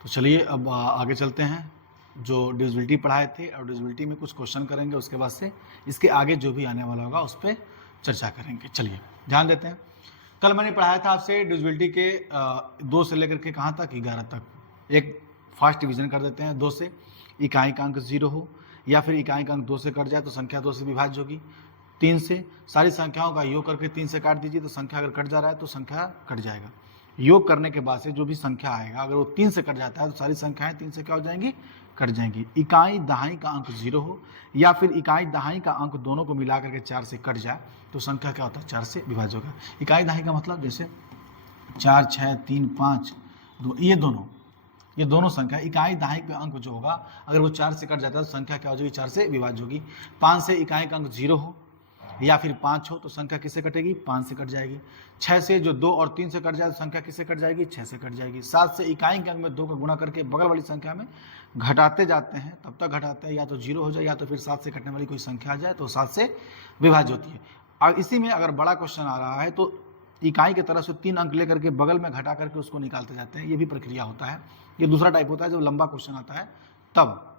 तो चलिए अब आगे चलते हैं। जो डिविजिबिलिटी पढ़ाए थे और डिविजिबिलिटी में कुछ क्वेश्चन करेंगे, उसके बाद से इसके आगे जो भी आने वाला होगा उस पर चर्चा करेंगे। चलिए ध्यान देते हैं। कल मैंने पढ़ाया था आपसे डिविजिबिलिटी के 2 से लेकर के कहाँ तक, 11 तक। एक फास्ट डिवीजन कर देते हैं 2 से, इकाई का अंक 0 हो या फिर इकाई का अंक 2 से कट जाए तो संख्या 2 से विभाज्य होगी। 3 से सारी संख्याओं का योग करके 3 से काट दीजिए तो संख्या अगर कट जा रहा है तो संख्या कट जाएगा। योग करने के बाद से जो भी संख्या आएगा अगर वो 3 से कट जाता है तो सारी संख्याएं 3 से क्या हो जाएंगी, कट जाएंगी। इकाई दहाई का अंक 0 हो या फिर इकाई दहाई का अंक दोनों को मिला करके 4 से कट जाए तो संख्या क्या होता है, 4 से विभाज्य होगा। इकाई दहाई का मतलब जैसे 4, 6, 3, 5, 2, ये दोनों संख्या इकाई दहाई का अंक जो होगा अगर वो 4 से कट जाता है तो संख्या क्या हो जाएगी, 4 से विभाज्य होगी। 5 से इकाई का अंक 0 हो या फिर 5 हो तो संख्या किससे कटेगी, 5 से कट जाएगी। 6 से जो 2 और 3 से कट जाए तो संख्या किससे कट जाएगी, 6 से कट जाएगी। 7 से इकाई के अंक में 2 का गुणा करके बगल वाली संख्या में घटाते जाते हैं, तब तक घटाते हैं या तो 0 हो जाए या तो फिर 7 से कटने वाली कोई संख्या आ जाए तो 7 से विभाज्य होती है। और इसी में अगर बड़ा क्वेश्चन आ रहा है तो इकाई की तरफ से 3 अंक लेकर के बगल में घटा करके उसको निकालते जाते हैं, ये भी प्रक्रिया होता है। ये दूसरा टाइप होता है जब लंबा क्वेश्चन आता है तब।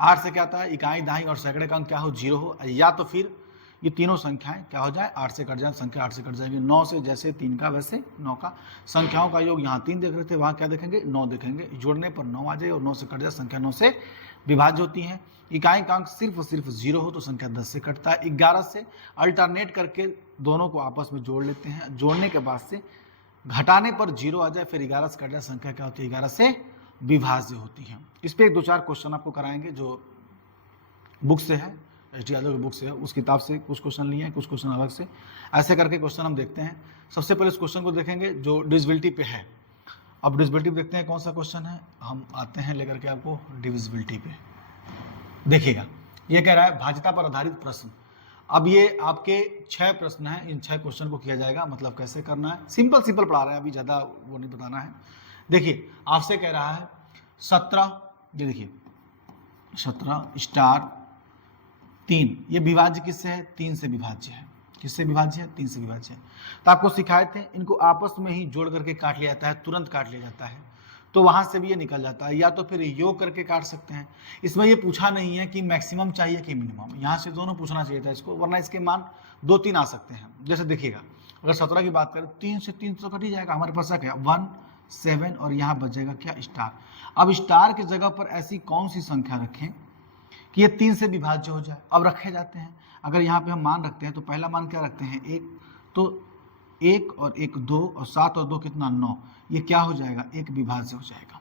8 से क्या आता है, इकाई दहाई और सैकड़े का अंक क्या हो, 0 हो या तो फिर ये तीनों संख्याएं क्या हो जाए, 8 से कट जाए, संख्या 8 से कट जाएगी। 9 से जैसे 3 का वैसे 9 का, संख्याओं का योग यहाँ 3 देख रहे थे, वहाँ क्या देखेंगे, 9 देखेंगे। जोड़ने पर 9 आ जाए और 9 से कट जाए, संख्या 9 से विभाज्य होती है। इकाई का अंक सिर्फ 0 हो तो संख्या 10 से कटता है। 11 से अल्टरनेट करके दोनों को आपस में जोड़ लेते हैं, जोड़ने के बाद से घटाने पर 0 आ जाए, फिर 11 से कट जाए, संख्या क्या होती है, 11 से विभाज्य होती है। इस पर 1-2-4 क्वेश्चन आपको कराएंगे जो बुक से है, एच डी यादव की बुक से है, उस किताब से कुछ क्वेश्चन लिए हैं, कुछ क्वेश्चन अलग से। ऐसे करके क्वेश्चन हम देखते हैं। सबसे पहले इस क्वेश्चन को देखेंगे जो डिविजिबिलिटी पे है। अब डिविजिबिलिटी पे देखते हैं कौन सा क्वेश्चन है। हम आते हैं लेकर के आपको डिविजिबिलिटी पे। देखिएगा ये कह रहा है भाज्यता पर आधारित प्रश्न। अब ये आपके 6 प्रश्न हैं, इन 6 क्वेश्चन को किया जाएगा। मतलब कैसे करना है, सिंपल पढ़ा रहे हैं, अभी ज़्यादा वो नहीं बताना है। देखिए आपसे कह रहा है 17, ये देखिए 17 स्टार 3, ये विभाज्य किससे है, 3 से विभाज्य है। किससे विभाज्य है, 3 से विभाज्य है। तो आपको सिखाए थे इनको आपस में ही जोड़ करके काट लिया जाता है, तुरंत काट लिया जाता है, तो वहां से भी ये निकल जाता है। या तो फिर योग करके काट सकते हैं। इसमें ये पूछा नहीं है कि मैक्सिमम चाहिए कि मिनिमम, यहाँ से दोनों पूछना चाहिए था इसको, वरना इसके मान 2-3 आ सकते हैं। जैसे देखिएगा अगर 17 की बात करें, 3 से 3 तो कट ही जाएगा, हमारे पास क्या 1, 7 और यहाँ बचेगा क्या, स्टार। अब स्टार की जगह पर ऐसी कौन सी संख्या रखें कि ये 3 से विभाज्य हो जाए। अब रखे जाते हैं, अगर यहाँ पे हम मान रखते हैं तो पहला मान क्या रखते हैं, 1, तो 1 और 1 2 और 7 और 2 कितना 9, ये क्या हो जाएगा, 1 विभाज्य हो जाएगा।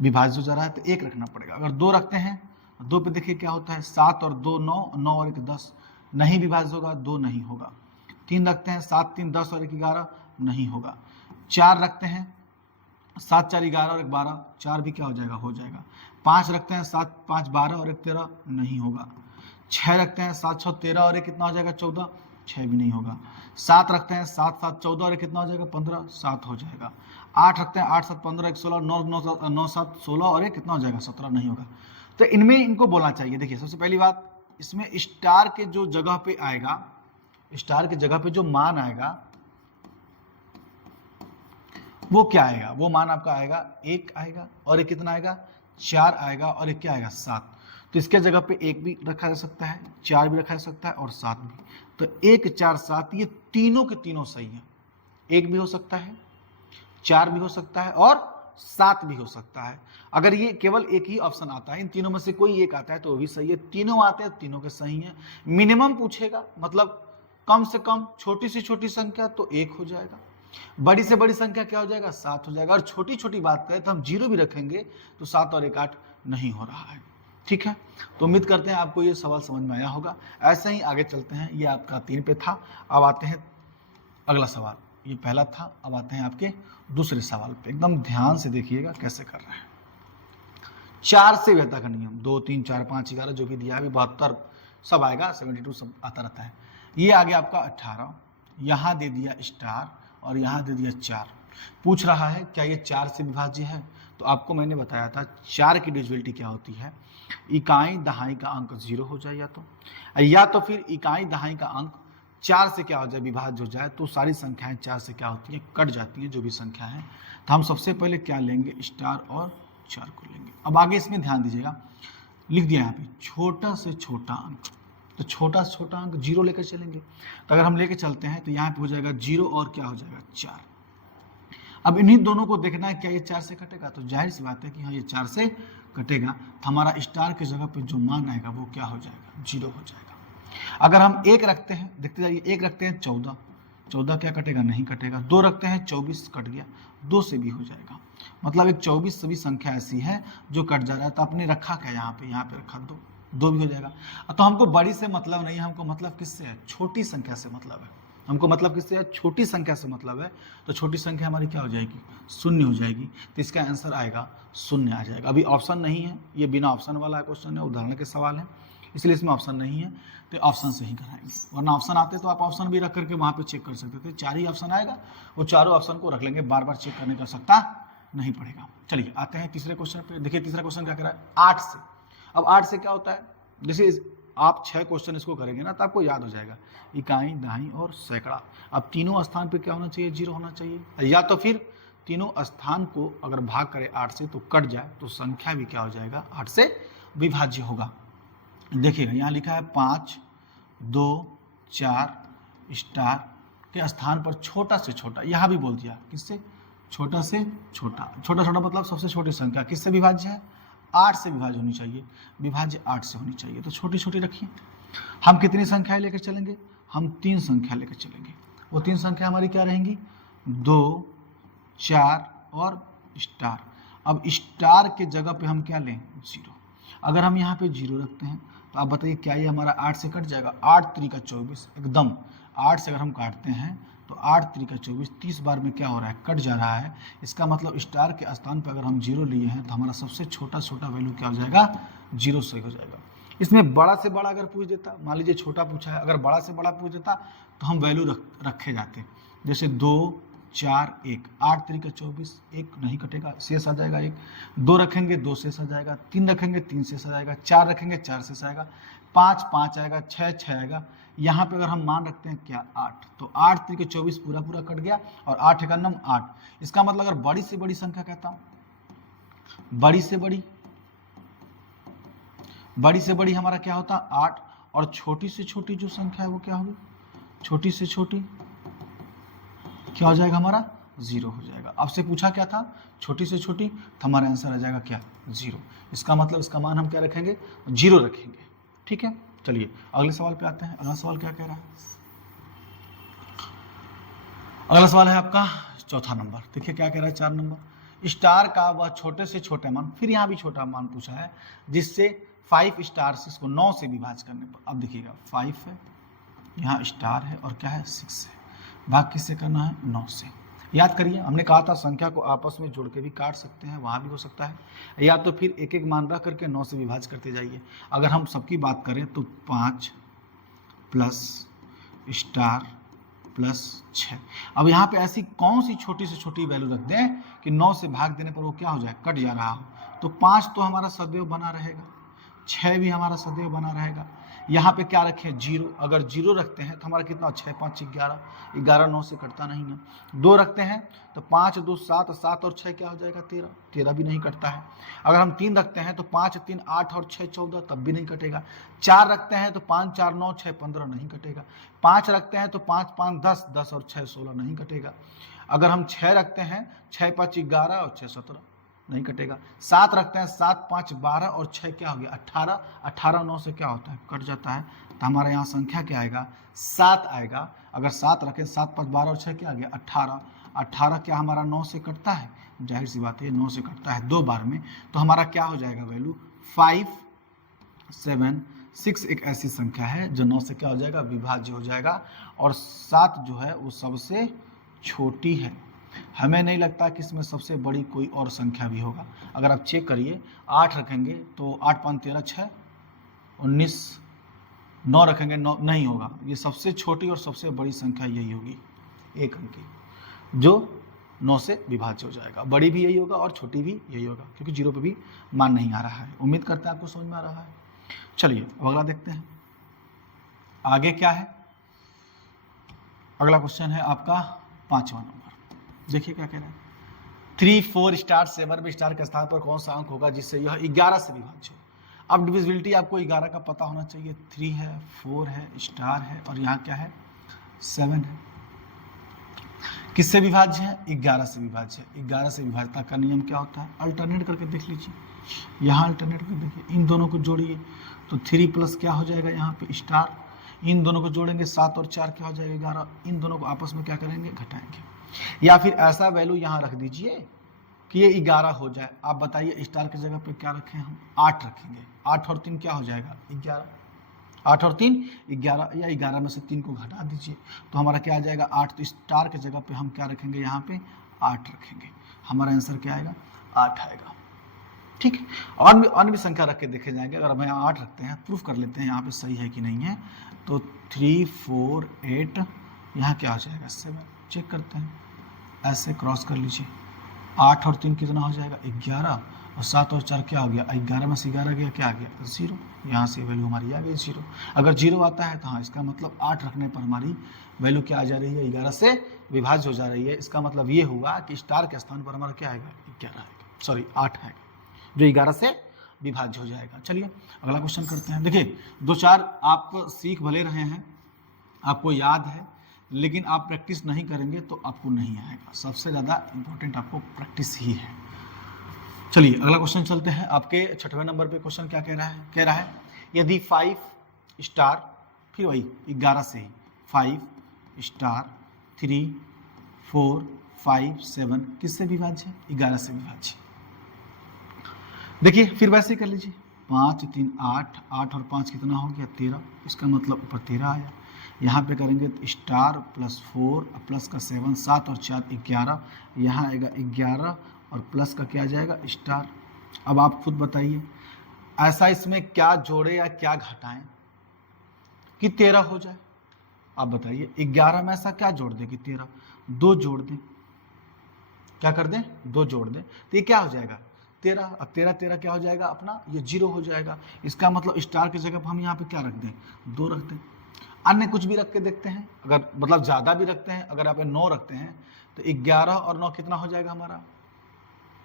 विभाज्य हो जा रहा है तो 1 रखना पड़ेगा। अगर 2 रखते हैं, 2 पे देखिए क्या होता है, 7 और 2 9, 9 और 1 10, नहीं विभाज्य होगा, 2 नहीं होगा। 3 रखते हैं, 7 3 10 और 1 11, नहीं होगा। 4 रखते हैं, 7 4 11 और 1 12, 4 भी क्या हो जाएगा, हो जाएगा। 5 रखते हैं, 7 5 12 और 1 13, नहीं होगा। 6 रखते हैं, 7 6 13 और 1 कितना हो जाएगा, 14, 6 भी नहीं होगा। 7 रखते हैं, 7 7 14 और 1 कितना हो जाएगा, 15, 7 हो जाएगा। 8 रखते हैं, 8 7 15 1 16, 9 7 16 और 1 कितना हो जाएगा, 17, नहीं होगा। तो इनमें इनको बोलना चाहिए। देखिए सबसे पहली बात, इसमें स्टार के जो जगह पे आएगा, स्टार की जगह पे जो मान आएगा वो क्या आएगा, वो मान आपका आएगा 1 आएगा और एक कितना आएगा, 4 आएगा और एक क्या आएगा, 7। तो इसके जगह पे 1 भी रखा जा सकता है, 4 भी रखा जा सकता है और 7 भी। तो 1 4 7 ये तीनों के तीनों सही है। 1 भी हो सकता है, 4 भी हो सकता है और 7 भी हो सकता है। अगर ये केवल एक ही ऑप्शन आता है, इन तीनों में से कोई एक आता है तो वो भी सही है। तीनों आते हैं, तीनों के सही है। मिनिमम पूछेगा, मतलब कम से कम छोटी से छोटी संख्या तो 1 हो जाएगा, बड़ी से बड़ी संख्या क्या हो जाएगा, 7 हो जाएगा। और छोटी छोटी बात करें तो हम 0 भी रखेंगे तो 7 और 1 8 नहीं हो रहा है। ठीक है, तो उम्मीद करते हैं आपको ये सवाल समझ में आया होगा। ऐसे ही आगे चलते हैं। ये आपका 3 पे था, अब आते हैं अगला सवाल। ये पहला था, अब आते हैं आपके दूसरे सवाल पे। एकदम ध्यान से देखिएगा कैसे कर रहे हैं। 4 से विभाज्यता का नियम, 2 3 4 5 11 जो भी दिया है, 72 सब आएगा, 72 सब आता रहता है। ये आ गया आपका 18, यहाँ दे दिया स्टार और यहाँ दे दिया 4। पूछ रहा है क्या ये 4 से विभाज्य है। तो आपको मैंने बताया था 4 की डिविजिबिलिटी क्या होती है, इकाई दहाई का अंक 0 हो जाए या तो फिर इकाई दहाई का अंक 4 से क्या हो जाए, विभाज्य हो जाए। तो सारी संख्याएं 4 से क्या होती हैं, कट जाती हैं जो भी संख्या है। तो हम सबसे पहले क्या लेंगे, स्टार और 4 को लेंगे। अब आगे इसमें ध्यान दीजिएगा, लिख दिया यहाँ पे छोटा से छोटा अंक, तो छोटा से छोटा अंक 0 लेकर चलेंगे। तो अगर हम लेकर चलते हैं तो यहाँ पे हो जाएगा 0 और क्या हो जाएगा 4। अब इन्हीं दोनों को देखना है क्या ये 4 से कटेगा, तो जाहिर सी बात है कि हाँ ये 4 से कटेगा, तो हमारा स्टार की जगह पे जो मान आएगा वो क्या हो जाएगा, 0 हो जाएगा। अगर हम 1 रखते हैं, देखते जाइए, 1 रखते हैं 14, 14 क्या कटेगा, नहीं कटेगा। 2 रखते हैं 24 कट गया, 2 से भी हो जाएगा। मतलब एक 24 सभी संख्या ऐसी है जो कट जा रहा है। तो आपने रखा क्या यहाँ पे रखा 2, 2 भी हो जाएगा। तो हमको बड़ी से मतलब नहीं है, हमको मतलब किससे है, छोटी संख्या से मतलब है। हमको मतलब किससे है, छोटी संख्या से मतलब है। तो छोटी संख्या हमारी क्या हो जाएगी, 0 हो जाएगी। तो इसका आंसर आएगा 0 आ जाएगा। अभी ऑप्शन नहीं है, ये बिना ऑप्शन वाला क्वेश्चन है, उदाहरण के सवाल है, इसलिए इसमें ऑप्शन नहीं है, तो ऑप्शन से ही कराएंगे। वरना ऑप्शन आते तो आप ऑप्शन भी रख करके वहाँ पे चेक कर सकते थे। 4 ही ऑप्शन आएगा, वो चारों ऑप्शन को रख लेंगे, बार बार चेक करने का सकता नहीं पड़ेगा। चलिए आते हैं तीसरे क्वेश्चन पे। देखिए तीसरा क्वेश्चन क्या कह रहा है, 8 से। अब 8 से क्या होता है, जैसे आप 6 क्वेश्चन इसको करेंगे ना तो आपको याद हो जाएगा, इकाई, दहाई और सैकड़ा। अब तीनों स्थान पे क्या होना चाहिए, 0 होना चाहिए, या तो फिर तीनों स्थान को अगर भाग करें 8 से तो कट जाए, तो संख्या भी क्या हो जाएगा, 8 से विभाज्य होगा। देखिएगा यहाँ लिखा है 5, 2, 4 स्टार के स्थान पर छोटा से छोटा, यहाँ भी बोल दिया किससे, छोटा से छोटा। छोटा छोटा मतलब सबसे छोटी संख्या किससे विभाज्य है, 8 से विभाज्य होनी चाहिए, विभाज्य 8 से होनी चाहिए। तो छोटी छोटी रखिए। हम कितनी संख्याएं लेकर चलेंगे, हम 3 संख्या लेकर चलेंगे। वो 3 संख्या हमारी क्या रहेंगी, 2, 4 और स्टार। अब स्टार के जगह पे हम क्या लें, 0। अगर हम यहाँ पे 0 रखते हैं तो आप बताइए क्या ये हमारा 8 से कट जाएगा, 8 त्रिका 24 एकदम। 8 से अगर हम काटते हैं तो 8 त्रिका 24, 30 बार में क्या हो रहा है, कट जा रहा है। इसका मतलब स्टार के स्थान पर अगर हम 0 लिए हैं तो हमारा सबसे छोटा छोटा वैल्यू क्या हो जाएगा, 0 से हो जाएगा। इसमें बड़ा से बड़ा अगर पूछ देता, मान लीजिए छोटा पूछा है, अगर बड़ा से बड़ा पूछ देता तो हम वैल्यू रखे जाते, जैसे 2, 4, 1, 8 त्रिका 24, 1 नहीं कटेगा, शेष आ जाएगा 1। 2 रखेंगे 2 शेष आ जाएगा, 3 रखेंगे 3 शेष आ जाएगा, 4 रखेंगे 4 शेष आएगा, 5 5 आएगा, 6 6 आएगा। यहाँ पे अगर हम मान रखते हैं क्या, 8, तो 8 त्रिका 24 पूरा पूरा कट गया, और 8 का नम 8। इसका मतलब अगर बड़ी से बड़ी संख्या कहता हूँ, बड़ी से बड़ी हमारा क्या होता है 8, और छोटी से छोटी जो संख्या है वो क्या होगी, छोटी से छोटी क्या हो जाएगा हमारा, 0 हो जाएगा। आपसे पूछा क्या था, छोटी से छोटी, तो हमारा आंसर आ जाएगा क्या, 0। इसका मतलब इसका मान हम क्या रखेंगे, 0 रखेंगे। ठीक है, चलिए अगले सवाल पे आते हैं। अगला सवाल क्या कह रहा है, अगला सवाल है आपका 4था नंबर। देखिए क्या कह रहा है, 4 नंबर, स्टार का वह छोटे से छोटे मान, फिर यहाँ भी छोटा मान पूछा है, जिससे 5 स्टार से इसको 9 से विभाज्य करने पर। अब देखिएगा 5 है, यहाँ स्टार है, और क्या है 6 है, भाग किससे करना है, 9 से। याद करिए, हमने कहा था संख्या को आपस में जोड़ के भी काट सकते हैं, वहाँ भी हो सकता है, या तो फिर एक एक मान रख करके 9 से विभाज्य करते जाइए। अगर हम सबकी बात करें तो 5 प्लस स्टार प्लस 6। अब यहाँ पे ऐसी कौन सी छोटी से छोटी वैल्यू रख दें कि 9 से भाग देने पर वो क्या हो जाए, कट जा रहा हो। तो 5 तो हमारा सदैव बना रहेगा, 6 भी हमारा सदैव बना रहेगा। यहाँ पे क्या रखें, 0। अगर 0 रखते हैं तो हमारा कितना, 6 5 11, 11 9 से कटता नहीं है। 2 रखते हैं तो 5 2 7, 7 और 6 क्या हो जाएगा, 13, 13 भी नहीं कटता है। अगर हम 3 रखते हैं तो 5 3 8 और 6 14, तब भी नहीं कटेगा। 4 रखते हैं तो 5 4 9 6 15 नहीं कटेगा। 5 रखते हैं तो 5 5 10, 10 और 6 16 नहीं कटेगा। अगर हम 6 रखते हैं, 6 5 11 और 6 17 नहीं कटेगा। 7 रखते हैं, 7 5 12 और 6 क्या हो गया, 18, 18 9 से क्या होता है, कट जाता है। तो हमारे यहाँ संख्या क्या आएगा, 7 आएगा। अगर 7 रखें, 7 5 12 और 6 क्या आ गया, 18, 18 क्या हमारा 9 से कटता है, जाहिर सी बात है 9 से कटता है 2 बार में। तो हमारा क्या हो जाएगा वैल्यू, 5 7 6 एक ऐसी संख्या है जो 9 से क्या हो जाएगा, विभाज्य हो जाएगा। और 7 जो है वो सबसे छोटी है। हमें नहीं लगता कि इसमें सबसे बड़ी कोई और संख्या भी होगा। अगर आप चेक करिए, 8 रखेंगे तो 8 5 13 6 19, 9 रखेंगे 9 नहीं होगा। ये सबसे छोटी और सबसे बड़ी संख्या यही होगी, 1 अंक की, जो 9 से विभाज्य हो जाएगा। बड़ी भी यही होगा और छोटी भी यही होगा, क्योंकि 0 पे भी मान नहीं आ रहा है। उम्मीद करते हैं आपको समझ में आ रहा है। चलिए अब अगला देखते हैं आगे क्या है। अगला क्वेश्चन है आपका 5वां नंबर। देखिए क्या कह रहा है, 3, 4 स्टार 7 में स्टार के स्थान पर कौन सा अंक होगा जिससे यह 11 से विभाज्य हो। अब डिविजिबिलिटी आपको 11 का पता होना चाहिए। 3 है, 4 है, स्टार है और यहाँ क्या है 7 है। किससे विभाज्य है? 11 से विभाज्य है। 11 से विभाज्यता का नियम क्या होता है? अल्टरनेट करके देख लीजिए, यहाँ अल्टरनेट करके देखिए, इन दोनों को जोड़िए तो 3 प्लस क्या हो जाएगा यहाँ पे स्टार, इन दोनों को जोड़ेंगे 7 और 4 क्या हो जाएगा 11, इन दोनों को आपस में क्या करेंगे घटाएंगे, या फिर ऐसा वैल्यू यहाँ रख दीजिए कि ये 11 हो जाए। आप बताइए स्टार की जगह पे क्या रखें हम? 8 रखेंगे। 8 और 3 क्या हो जाएगा 11, 8 और 3 11, या 11 में से 3 को घटा दीजिए तो हमारा क्या आ जाएगा 8। तो स्टार की जगह पे हम क्या रखेंगे यहाँ पे 8 रखेंगे, हमारा आंसर क्या आएगा 8 आएगा। ठीक है, और भी अन्य भी संख्या रख के देखे जाएंगे। अगर हम यहाँ 8 रखते हैं, प्रूफ कर लेते हैं यहाँ पे सही है कि नहीं है, तो 3, 4, 8 यहाँ क्या हो जाएगा 7, चेक करते हैं, ऐसे क्रॉस कर लीजिए। 8 और 3 कितना हो जाएगा 11, और 7 और 4 क्या हो गया 11 में से 11 गया क्या आ गया 0, यहाँ से वैल्यू हमारी आ गई 0। अगर 0 आता है तो हाँ, इसका मतलब 8 रखने पर हमारी वैल्यू क्या आ जा रही है 11 से विभाज्य हो जा रही है। इसका मतलब ये हुआ कि स्टार के स्थान पर हमारा क्या आएगा 11 आएगा, सॉरी 8 आएगा, जो 11 से विभाज्य हो जाएगा। चलिए अगला क्वेश्चन करते हैं। देखिए 2-4 आप सीख भले रहे हैं, आपको याद है, लेकिन आप प्रैक्टिस नहीं करेंगे तो आपको नहीं आएगा। सबसे ज़्यादा इम्पोर्टेंट आपको प्रैक्टिस ही है। चलिए अगला क्वेश्चन चलते हैं। आपके 6वें नंबर पे क्वेश्चन क्या कह रहा है यदि 5 स्टार, फिर वही 11 से ही 5 स्टार 3, 4, 5, 7 किससे विभाज्य है 11 से विभाज्य। देखिए फिर वैसे ही कर लीजिए, 5, 3, 8, 8 और 5 कितना हो गया 13, इसका मतलब ऊपर 13 आया। यहाँ पे करेंगे तो स्टार प्लस 4 प्लस का 7, 7 और 4 11, यहाँ आएगा 11 और प्लस का क्या आ जाएगा स्टार। अब आप खुद बताइए ऐसा इसमें क्या जोड़े या क्या घटाएं कि 13 हो जाए। आप बताइए 11 में ऐसा क्या जोड़ दें कि 13, 2 जोड़ दें, क्या कर दें 2 जोड़ दें तो ये क्या हो जाएगा 13। अब 13 क्या हो जाएगा अपना ये 0 हो जाएगा। इसका मतलब स्टार की जगह पर हम यहाँ पे क्या रख दें 2 रख दें। अन्य कुछ भी रख के देखते हैं, अगर मतलब ज़्यादा भी रखते हैं, अगर आप 9 रखते हैं तो 11 और 9 कितना हो जाएगा हमारा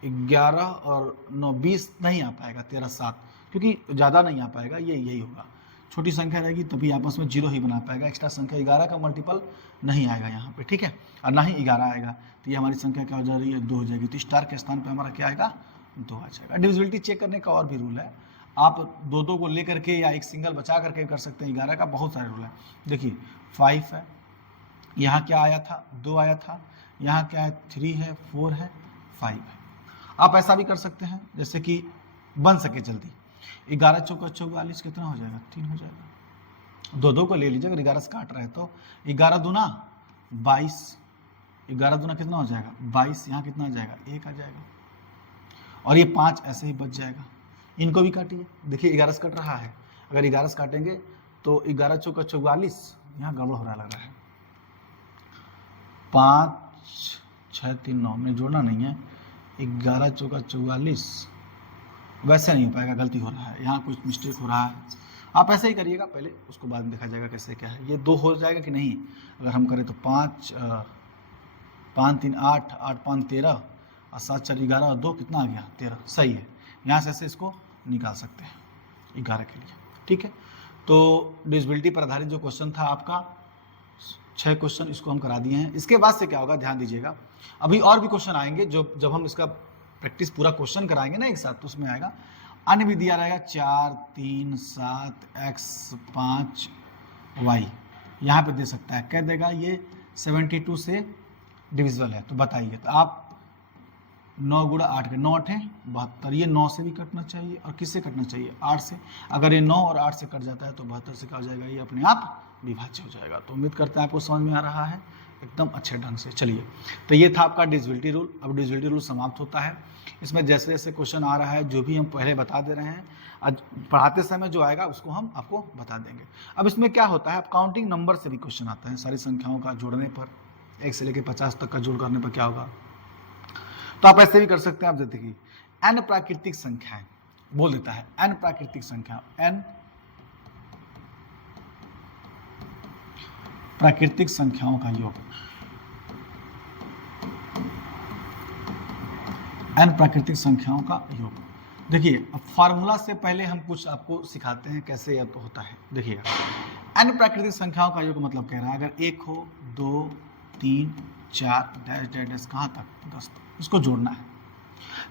11 और 9 20 नहीं आ पाएगा, 13 7, क्योंकि ज़्यादा नहीं आ पाएगा, यही होगा। छोटी संख्या रहेगी तभी आपस में 0 ही बना पाएगा, एक्स्ट्रा संख्या 11 का मल्टीपल नहीं आएगा यहाँ पे, ठीक है, और ना ही 11 आएगा। तो ये हमारी संख्या क्या हो जा रही है 2 हो जाएगी। तो स्टार के स्थान पर हमारा क्या आएगा 2 आ जाएगा। डिविजिबिलिटी चेक करने का और भी रूल है, आप 2 को लेकर के या एक सिंगल बचा करके कर सकते हैं। 11 का बहुत सारे रूल है। देखिए 5 है, यहाँ क्या आया था 2 आया था, यहाँ क्या है 3 है, 4 है, 5 है। आप ऐसा भी कर सकते हैं जैसे कि बन सके जल्दी, 11 चौका 44 कितना हो जाएगा 3 हो जाएगा। 2 को ले लीजिए, अगर 11 से काट रहे हैं तो 11 दूना 22, 11 दूना कितना हो जाएगा 22, यहाँ कितना आ जाएगा 1 आ जाएगा, और ये 5 ऐसे ही बच जाएगा। इनको भी काटिए, देखिए 11 से कट रहा है, अगर 11 से काटेंगे तो 11 चौका 44, यहाँ गड़बड़ हो रहा लग रहा है, 5 6 3 9 में जोड़ना नहीं है, 11 चौका 44 वैसे नहीं हो पाएगा, गलती हो रहा है, यहाँ कुछ मिस्टेक हो रहा है। आप ऐसे ही करिएगा पहले, उसको बाद में देखा जाएगा कैसे क्या है। ये 2 हो जाएगा कि नहीं, अगर हम करें तो 5 3 8, 8 5 13 और 7 4 11 और 2 कितना आ गया 13, सही है। यहाँ से ऐसे इसको निकाल सकते हैं 11 के लिए, ठीक है। तो डिविजिबिलिटी पर आधारित जो क्वेश्चन था आपका 6 क्वेश्चन इसको हम करा दिए हैं। इसके बाद से क्या होगा ध्यान दीजिएगा, अभी और भी क्वेश्चन आएंगे जो जब हम इसका प्रैक्टिस पूरा क्वेश्चन कराएंगे ना एक साथ, तो उसमें आएगा अन्य भी दिया रहेगा 4 3 7 x 5 y, यहाँ पे दे सकता है, कह देगा ये 72 से डिविजिबल है। तो बताइए, तो आप 9 गुणा 8 के 9 8 है 72, ये 9 से भी कटना चाहिए, और किससे कटना चाहिए 8 से। अगर ये 9 और 8 से कट जाता है तो 72 से क्या हो जाएगा, ये अपने आप विभाज्य हो जाएगा। तो उम्मीद करते हैं आपको समझ में आ रहा है एकदम अच्छे ढंग से। चलिए, तो ये था आपका डिविजिबिलिटी रूल। अब डिविजिबिलिटी रूल समाप्त होता है। इसमें जैसे जैसे क्वेश्चन आ रहा है, जो भी हम पहले बता दे रहे हैं, आज पढ़ाते समय जो आएगा उसको हम आपको बता देंगे। अब इसमें क्या होता है, अब काउंटिंग नंबर से भी क्वेश्चन आता है, सारी संख्याओं का जोड़ने पर 1 से लेकर 50 तक का जोड़ करने पर क्या होगा। तो आप ऐसे भी कर सकते हैं, आप देखिए n प्राकृतिक संख्याएं बोल देता है, n प्राकृतिक संख्या, n प्राकृतिक संख्याओं का योग, n प्राकृतिक संख्याओं का योग। देखिए अब फार्मूला से पहले हम कुछ आपको सिखाते हैं कैसे यह होता है। देखिएगा n प्राकृतिक संख्याओं का योग मतलब कह रहा है अगर 1 हो 2 3 4 डैश डैश डैश कहाँ तक 10 तक, इसको जोड़ना है।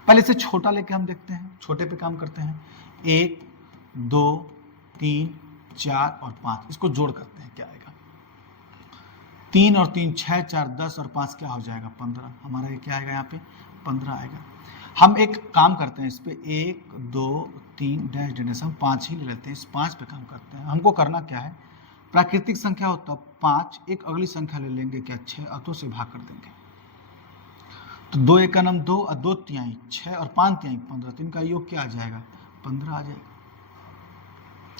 पहले से छोटा लेके हम देखते हैं, छोटे पे काम करते हैं। 1 2 3 4 और 5, इसको जोड़ करते हैं, क्या आएगा 3 और 3 6 4 10 और 5 क्या हो जाएगा 15। हमारा ये क्या आएगा यहाँ पे 15 आएगा। हम एक काम करते हैं इस पे 1 2 3 डैश डैश, हम 5 ही ले लेते हैं, इस 5 पे काम करते हैं। हमको करना क्या है, प्राकृतिक संख्या हो तब 5, एक अगली संख्या ले लेंगे क्या 6 और 2 से भाग कर देंगे। तो 2 1 का नाम 2 और 2 तिहाई 6 और 5 तिहाई 15, तो इनका योग क्या आ जाएगा 15 आ जाएगा।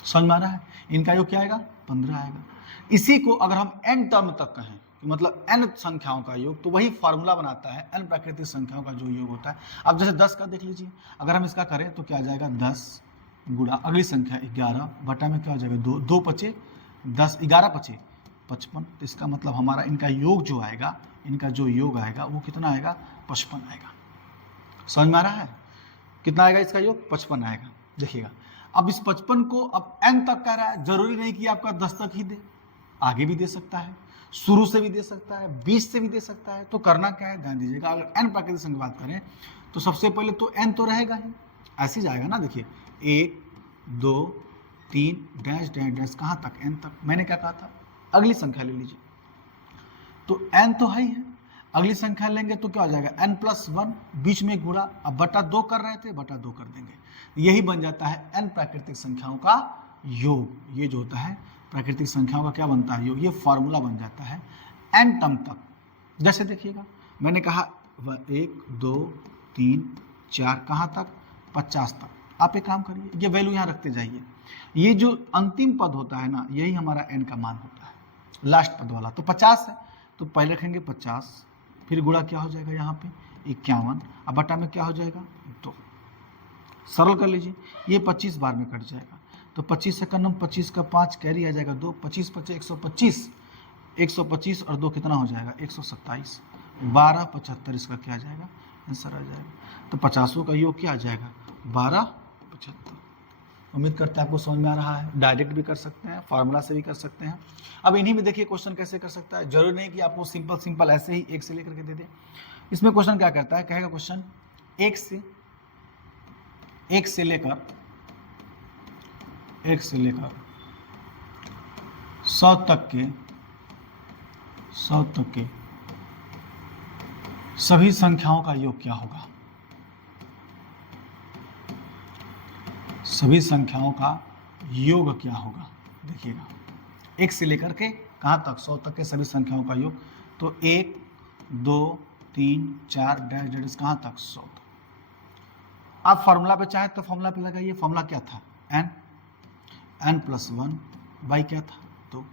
समझ में आ रहा है, इनका योग क्या आएगा 15 आएगा। इसी को अगर हम n टर्म तक कहें मतलब n संख्याओं का योग, तो वही फार्मूला बनाता है n प्राकृतिक संख्याओं का जो योग होता है। अब जैसे 10 का देख लीजिए, अगर हम इसका करें तो क्या आ जाएगा 10 गुणा अगली संख्या 11 बटा में क्या हो जाएगा 2 2 पचे 10 11 पचे 55। तो इसका मतलब हमारा इनका योग जो आएगा, इनका जो योग आएगा वो कितना आएगा 55 आएगा। समझ में आ रहा है, कितना आएगा इसका योग 55 आएगा। देखिएगा अब इस 55 को अब n तक कह रहा है, जरूरी नहीं कि आपका 10 तक ही दे, आगे भी दे सकता है, शुरू से भी दे सकता है, 20 से भी दे सकता है। तो करना क्या है ध्यान दीजिएगा, अगर n प्राकृतिक संख्या बात करें तो सबसे पहले तो n तो रहेगा ही, ऐसे जाएगा ना। देखिए 1 2 3 डैश डैश डैश कहाँ तक n तक, मैंने क्या कहा था अगली संख्या ले लीजिए, तो n तो है ही है, अगली संख्या लेंगे तो क्या हो जाएगा n+1 बीच में गुणा, अब बटा 2 कर रहे थे बटा 2 कर देंगे, यही बन जाता है n प्राकृतिक संख्याओं का योग। ये जो होता है प्राकृतिक संख्याओं का क्या बनता है योग, ये फॉर्मूला बन जाता है n टर्म तक। जैसे देखिएगा मैंने कहा 1 2 3 4 कहाँ तक 50 तक। आप एक काम करिए, ये वैल्यू यहाँ रखते जाइए, ये जो अंतिम पद होता है ना यही हमारा n का मान होता है, लास्ट पद वाला। तो 50 है तो पहले रखेंगे 50, फिर गुणा क्या हो जाएगा यहाँ पे 51, अब बटा में क्या हो जाएगा 2। सरल कर लीजिए, ये 25 बार में कट जाएगा, तो 25 से कम 25 का 5 कैरी आ जाएगा 2, 25 पचे 125, 125 और 2 कितना हो जाएगा 127, 12 75 इसका क्या आ जाएगा आंसर आ जाएगा। तो 50 का योग क्या आ जाएगा 12 75। उम्मीद करते हैं आपको समझ में आ रहा है। डायरेक्ट भी कर सकते हैं, फार्मूला से भी कर सकते हैं। अब इन्हीं में देखिए क्वेश्चन कैसे कर सकता है, जरूरी नहीं कि आपको सिंपल ऐसे ही 1 से लेकर के दे दे। इसमें क्वेश्चन क्या करता है, कहेगा क्वेश्चन 1 से लेकर 100 तक के सभी संख्याओं का योग क्या होगा। सभी संख्याओं का योग क्या होगा, देखिएगा 1 से लेकर के कहाँ तक 100 तक के सभी संख्याओं का योग, तो 1 2 3 4 डैश डैश कहाँ तक 100 तक। आप फार्मूला पे चाहे तो फार्मूला पे लगाइए, फार्मूला क्या था n+1 बाई क्या था 2।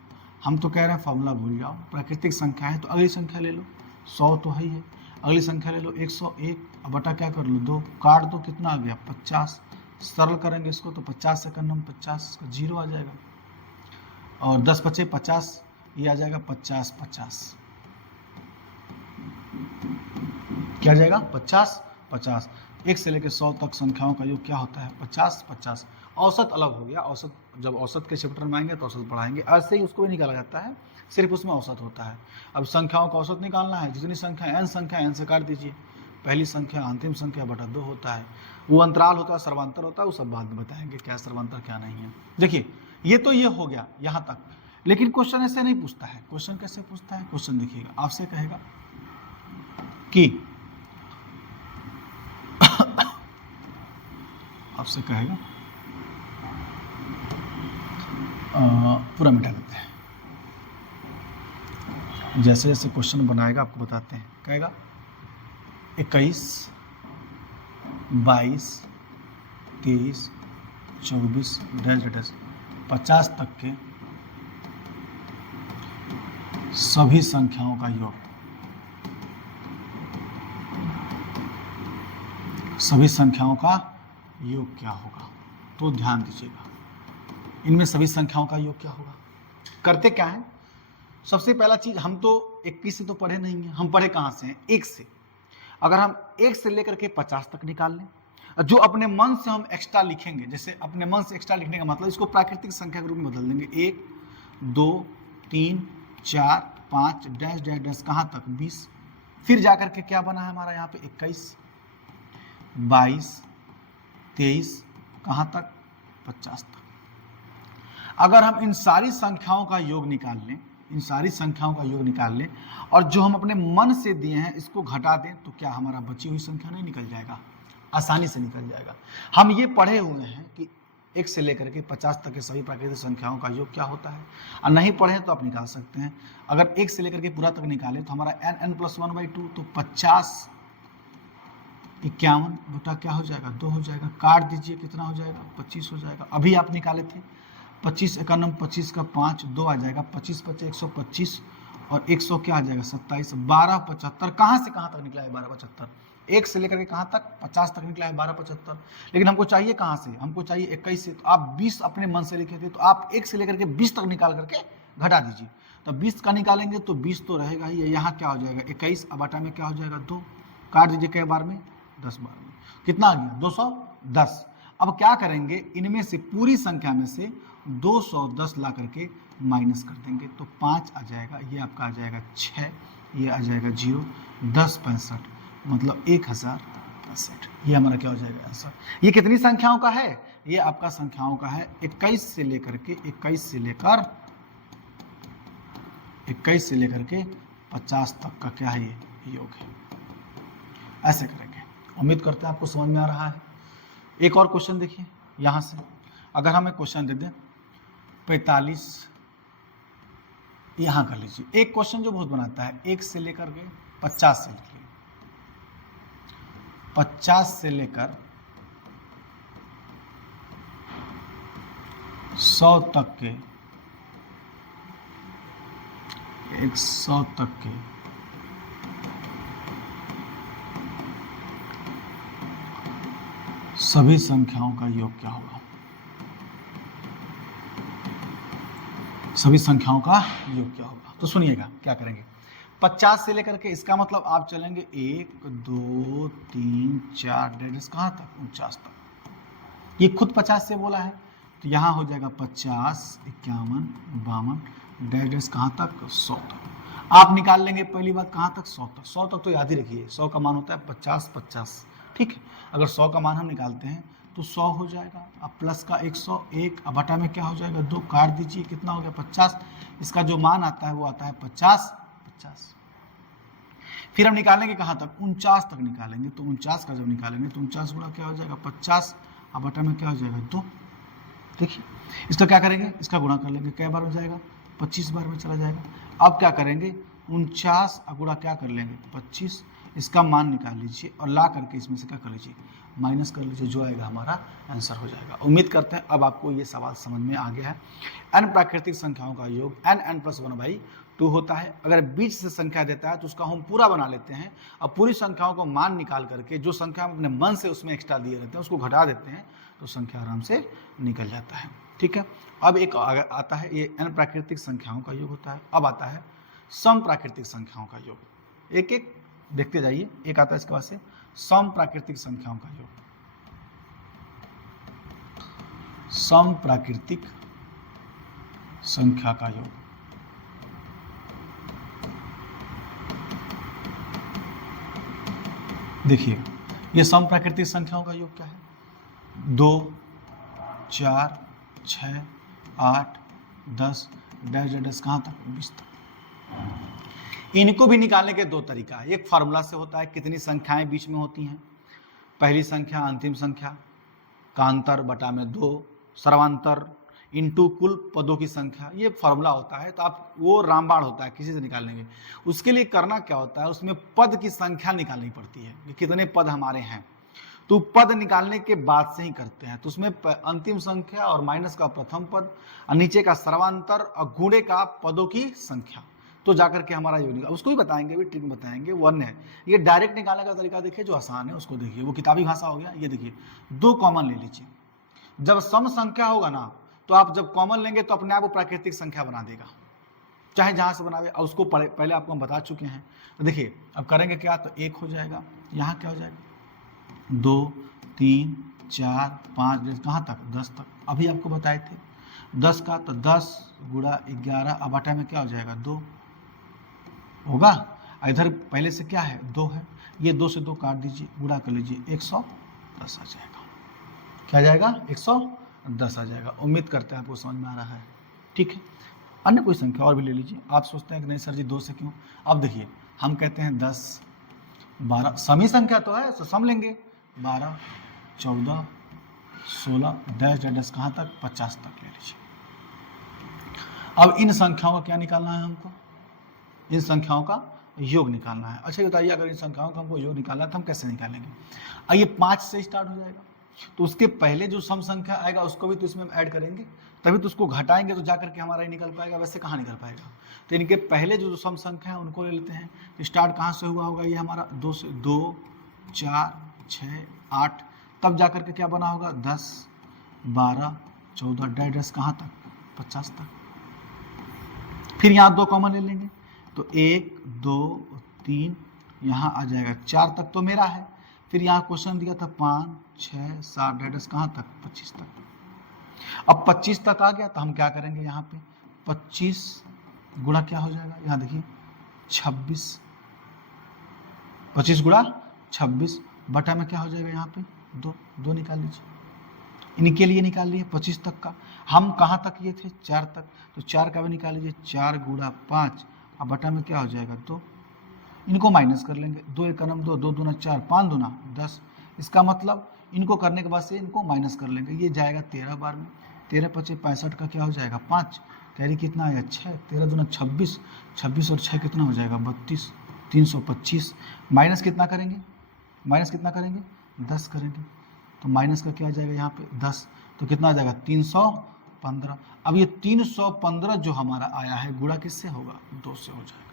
हम तो कह रहे हैं फार्मूला भूल जाओ, प्राकृतिक संख्या है तो अगली संख्या ले लो, 100 तो है ही है, अगली संख्या ले लो 101, अब बटा क्या कर लो 2, काट दो कितना आ गया 50, सरल करेंगे इसको तो 50 से कम 50 का 0 आ जाएगा, और 10 पचे 50, ये आ जाएगा 50 50, क्या आ जाएगा 50 50। 1 से लेकर 100 तक संख्याओं का योग क्या होता है 50 50। औसत अलग हो गया, औसत जब औसत के चैप्टर में आएंगे तो औसत पढ़ाएंगे, ऐसे ही उसको भी निकाला जाता है, सिर्फ उसमें औसत होता है। अब संख्याओं का औसत निकालना है, जितनी संख्या n संख्या n से काट दीजिए, पहली संख्या अंतिम संख्या बटा 2 होता है, वो अंतराल होता है सर्वांतर होता है, वो सब बाद में बताएंगे क्या सर्वांतर क्या नहीं है। देखिए ये तो ये हो गया यहाँ तक, लेकिन क्वेश्चन ऐसे नहीं पूछता है। क्वेश्चन कैसे पूछता है, क्वेश्चन देखिएगा आपसे कहेगा कि आपसे कहेगा पूरा मिटा देते हैं, जैसे जैसे क्वेश्चन बनाएगा आपको बताते हैं। कहेगा 21 22 23 24 डैश डैश 50 तक के सभी संख्याओं का योग, सभी संख्याओं का योग क्या होगा। तो ध्यान दीजिएगा, इनमें सभी संख्याओं का योग क्या होगा। करते क्या है, सबसे पहला चीज हम तो 21 से तो पढ़े नहीं है, हम पढ़े कहाँ से हैं 1 से। अगर हम 1 से लेकर के 50 तक निकाल लें, जो अपने मन से हम एक्स्ट्रा लिखेंगे, जैसे अपने मन से एक्स्ट्रा लिखने का मतलब इसको प्राकृतिक संख्या के रूप में बदल देंगे, 1 2 3 4 5 डैश डैश डैश कहाँ तक 20, फिर जाकर के क्या बना है हमारा यहाँ पे 21 22 23 कहाँ तक 50 तक। अगर हम इन सारी संख्याओं का योग निकाल लें, इन सारी संख्याओं का योग निकाल लें और जो हम अपने मन से दिए हैं इसको घटा दें, तो क्या हमारा बची हुई संख्या नहीं निकल जाएगा, आसानी से निकल जाएगा। हम ये पढ़े हुए हैं कि 1 से लेकर के 50 तक के सभी प्राकृतिक संख्याओं का योग क्या होता है, और नहीं पढ़े तो आप निकाल सकते हैं। अगर 1 से लेकर के पूरा तक निकालें तो हमारा n + 1/2, तो 50 51 बटा क्या हो जाएगा 2 हो जाएगा, काट दीजिए कितना हो जाएगा 25 हो जाएगा। अभी आप निकाले थे 25 51 25 का 5 2 आ जाएगा, 25 25 125 और 100 क्या आ जाएगा 27 12 75। कहाँ से कहाँ तक निकला है 12 75, 1 से लेकर के कहाँ तक 50 तक निकला है 12 75। लेकिन हमको चाहिए कहाँ से, हमको चाहिए 21 से, तो आप 20 अपने मन से लिखे थे, तो आप 1 से लेकर के 20 तक निकाल करके घटा दीजिए। तो 20 का निकालेंगे तो 20 तो रहेगा ही, यहाँ क्या हो जाएगा 21, अब बटा में क्या हो जाएगा 2, काट दीजिए कई बार में 10 बार में, कितना आ गया 210। अब क्या करेंगे, इनमें से पूरी संख्या में से 210 ला करके माइनस कर देंगे, तो 5 आ जाएगा, ये आपका आ जाएगा 6, ये आ जाएगा 0, 10 65 मतलब 1065। ये हमारा क्या हो जाएगा आंसर। ये कितनी संख्याओं का है, ये आपका संख्याओं का है 21 से लेकर के 50 तक का क्या है ये योग है। ऐसे करेंगे, उम्मीद करते हैं आपको समझ में आ रहा है। एक और क्वेश्चन देखिए यहाँ से, अगर हमें क्वेश्चन दे दें 45, यहाँ कर लीजिए। एक क्वेश्चन जो बहुत बनाता है 1 से लेकर के 50 से लिखिए, 50 से लेकर 100 तक के, 100 तक के सभी संख्याओं का योग क्या होगा, सभी संख्याओं का योग क्या होगा। तो सुनिएगा क्या करेंगे, 50 से लेकर के, इसका मतलब आप चलेंगे 1 2 3 4 डैश कहाँ तक 49 तक। ये खुद 50 से बोला है, तो यहाँ हो जाएगा 50 51 52 डैश कहाँ तक 100 तक। आप निकाल लेंगे पहली बात कहाँ तक 100 तक, 100 तक तो याद ही रखिए 100 का मान होता है 50 50, ठीक है। अगर 100 का मान हम निकालते हैं तो 100 हो जाएगा, अब प्लस का 101, अब बटा में क्या हो जाएगा 2, काट दीजिए कितना हो गया 50, इसका जो मान आता है वो आता है 50 50। फिर हम निकालेंगे कहाँ तक 49 तक निकालेंगे, तो 49 का जब निकालेंगे तो 49 गुणा क्या हो जाएगा 50, अब बटा में क्या हो जाएगा 2। देखिए इसका क्या करेंगे, इसका गुणा कर लेंगे, कै बार हो जाएगा 25 बार में चला जाएगा। अब क्या करेंगे 49 गुणा क्या कर लेंगे 25, इसका मान निकाल लीजिए और ला करके इसमें से क्या कर लीजिए माइनस कर लीजिए, जो आएगा हमारा आंसर हो जाएगा। उम्मीद करते हैं अब आपको ये सवाल समझ में आ गया है। n प्राकृतिक संख्याओं का योग n + 1/2 होता है। अगर बीच से संख्या देता है तो उसका हम पूरा बना लेते हैं और पूरी संख्याओं को मान निकाल करके जो संख्या हम अपने मन से उसमें एक्स्ट्रा दिए रहते हैं उसको घटा देते हैं, तो संख्या आराम से निकल जाता है, ठीक है। अब एक आता है ये n प्राकृतिक संख्याओं का योग होता है। अब आता है सम प्राकृतिक संख्याओं का योग, एक एक देखते जाइए। एक आता है इसके बाद से सम प्राकृतिक संख्याओं का योग, सम प्राकृतिक संख्या का योग। देखिए ये सम प्राकृतिक संख्याओं का योग क्या है, 2 4 6 8 10 डैश डैश कहाँ तक 20 तक। इनको भी निकालने के दो तरीका है। एक फार्मूला से होता है, कितनी संख्याएं बीच में होती हैं, पहली संख्या अंतिम संख्या का अंतर बटा में 2 सर्वांतर इंटू कुल पदों की संख्या, ये फार्मूला होता है। तो आप वो रामबाण होता है किसी से निकालेंगे। उसके लिए करना क्या होता है, उसमें पद की संख्या निकालनी पड़ती है कि कितने पद हमारे हैं, तो पद निकालने के बाद से ही करते हैं। तो उसमें अंतिम संख्या और माइनस का प्रथम पद और नीचे का सर्वांतर और गुणे का पदों की संख्या, तो जाकर के हमारा योग निकाल, उसको भी बताएंगे, भी ट्रिक बताएंगे। 1 है ये डायरेक्ट निकालने का तरीका देखिए जो आसान है उसको देखिए, वो किताबी भाषा हो गया। ये देखिए 2 कॉमन ले लीजिए, जब सम संख्या होगा ना तो आप जब कॉमन लेंगे तो अपने आप वो प्राकृतिक संख्या बना देगा, चाहे जहाँ से बनावे। और उसको पहले आपको हम बता चुके हैं। तो देखिए अब करेंगे क्या, तो 1 हो जाएगा, यहाँ क्या हो जाएगा 2 3 4 5 कहाँ तक 10 तक अभी आपको बताए थे 10 का, तो 10 गुणा 11 अब बटा में क्या हो जाएगा 2 होगा। इधर पहले से क्या है 2 है, ये 2 से 2 काट दीजिए, गुणा कर लीजिए 110 आ जाएगा। क्या आ जाएगा 110 आ जाएगा। उम्मीद करते हैं आपको समझ में आ रहा है। ठीक है, अन्य कोई संख्या और भी ले लीजिए। आप सोचते हैं कि नहीं सर जी 2 से क्यों, अब देखिए हम कहते हैं 10 12 समी संख्या तो है तो सम लेंगे 12 14 16 डैश डैश डैश कहाँ तक 50 तक ले लीजिए। अब इन संख्याओं का क्या निकालना है हमको, इन संख्याओं का योग निकालना है। अच्छा बताइए अगर इन संख्याओं का हमको योग निकालना है तो हम कैसे निकालेंगे। आइए 5 से स्टार्ट हो जाएगा, तो उसके पहले जो सम संख्या आएगा उसको भी तो इसमें हम ऐड करेंगे, तभी तो उसको घटाएंगे तो जाकर के हमारा ही निकल पाएगा, वैसे कहाँ निकल पाएगा। तो इनके पहले जो सम संख्या है उनको ले लेते हैं। स्टार्ट कहाँ से हुआ होगा, ये हमारा 2 से 2 4 6 8, तब जाकर के क्या बना होगा 10 12 14 डैश डैश कहाँ तक 50 तक। फिर यहाँ 2 कॉमन ले लेंगे तो 1 2 3 यहाँ आ जाएगा 4 तक तो मेरा है। फिर यहाँ क्वेश्चन दिया था 5 6 7 डैश डैश कहाँ तक 25 तक। अब 25 तक आ गया तो हम क्या करेंगे, यहाँ पे 25 गुणा क्या हो जाएगा, यहाँ देखिए 26, 25 गुणा 26 बटा में क्या हो जाएगा यहाँ पे 2 निकाल लीजिए। इनके लिए निकाल लिए 25 तक का, हम कहाँ तक ये थे 4 तक, तो 4 का भी निकाल लीजिए 4 गुणा 5 अब बटा में क्या हो जाएगा 2। इनको माइनस कर लेंगे, 2 एक नम 2 2 दूना 4 5 दूना 10। इसका मतलब इनको करने के बाद से इनको माइनस कर लेंगे, ये जाएगा 13 बार में, 13 5 65 का क्या हो जाएगा 5, कैरी कितना आएगा 6, 13 दूना 26, 26 और 6 कितना हो जाएगा 32, 325। माइनस कितना करेंगे, माइनस कितना करेंगे 10 करेंगे, तो माइनस का क्या आ जाएगा यहाँ पे 10, तो कितना आ जाएगा 315। अब ये 315 जो हमारा आया है गुणा किससे होगा 2 से हो जाएगा।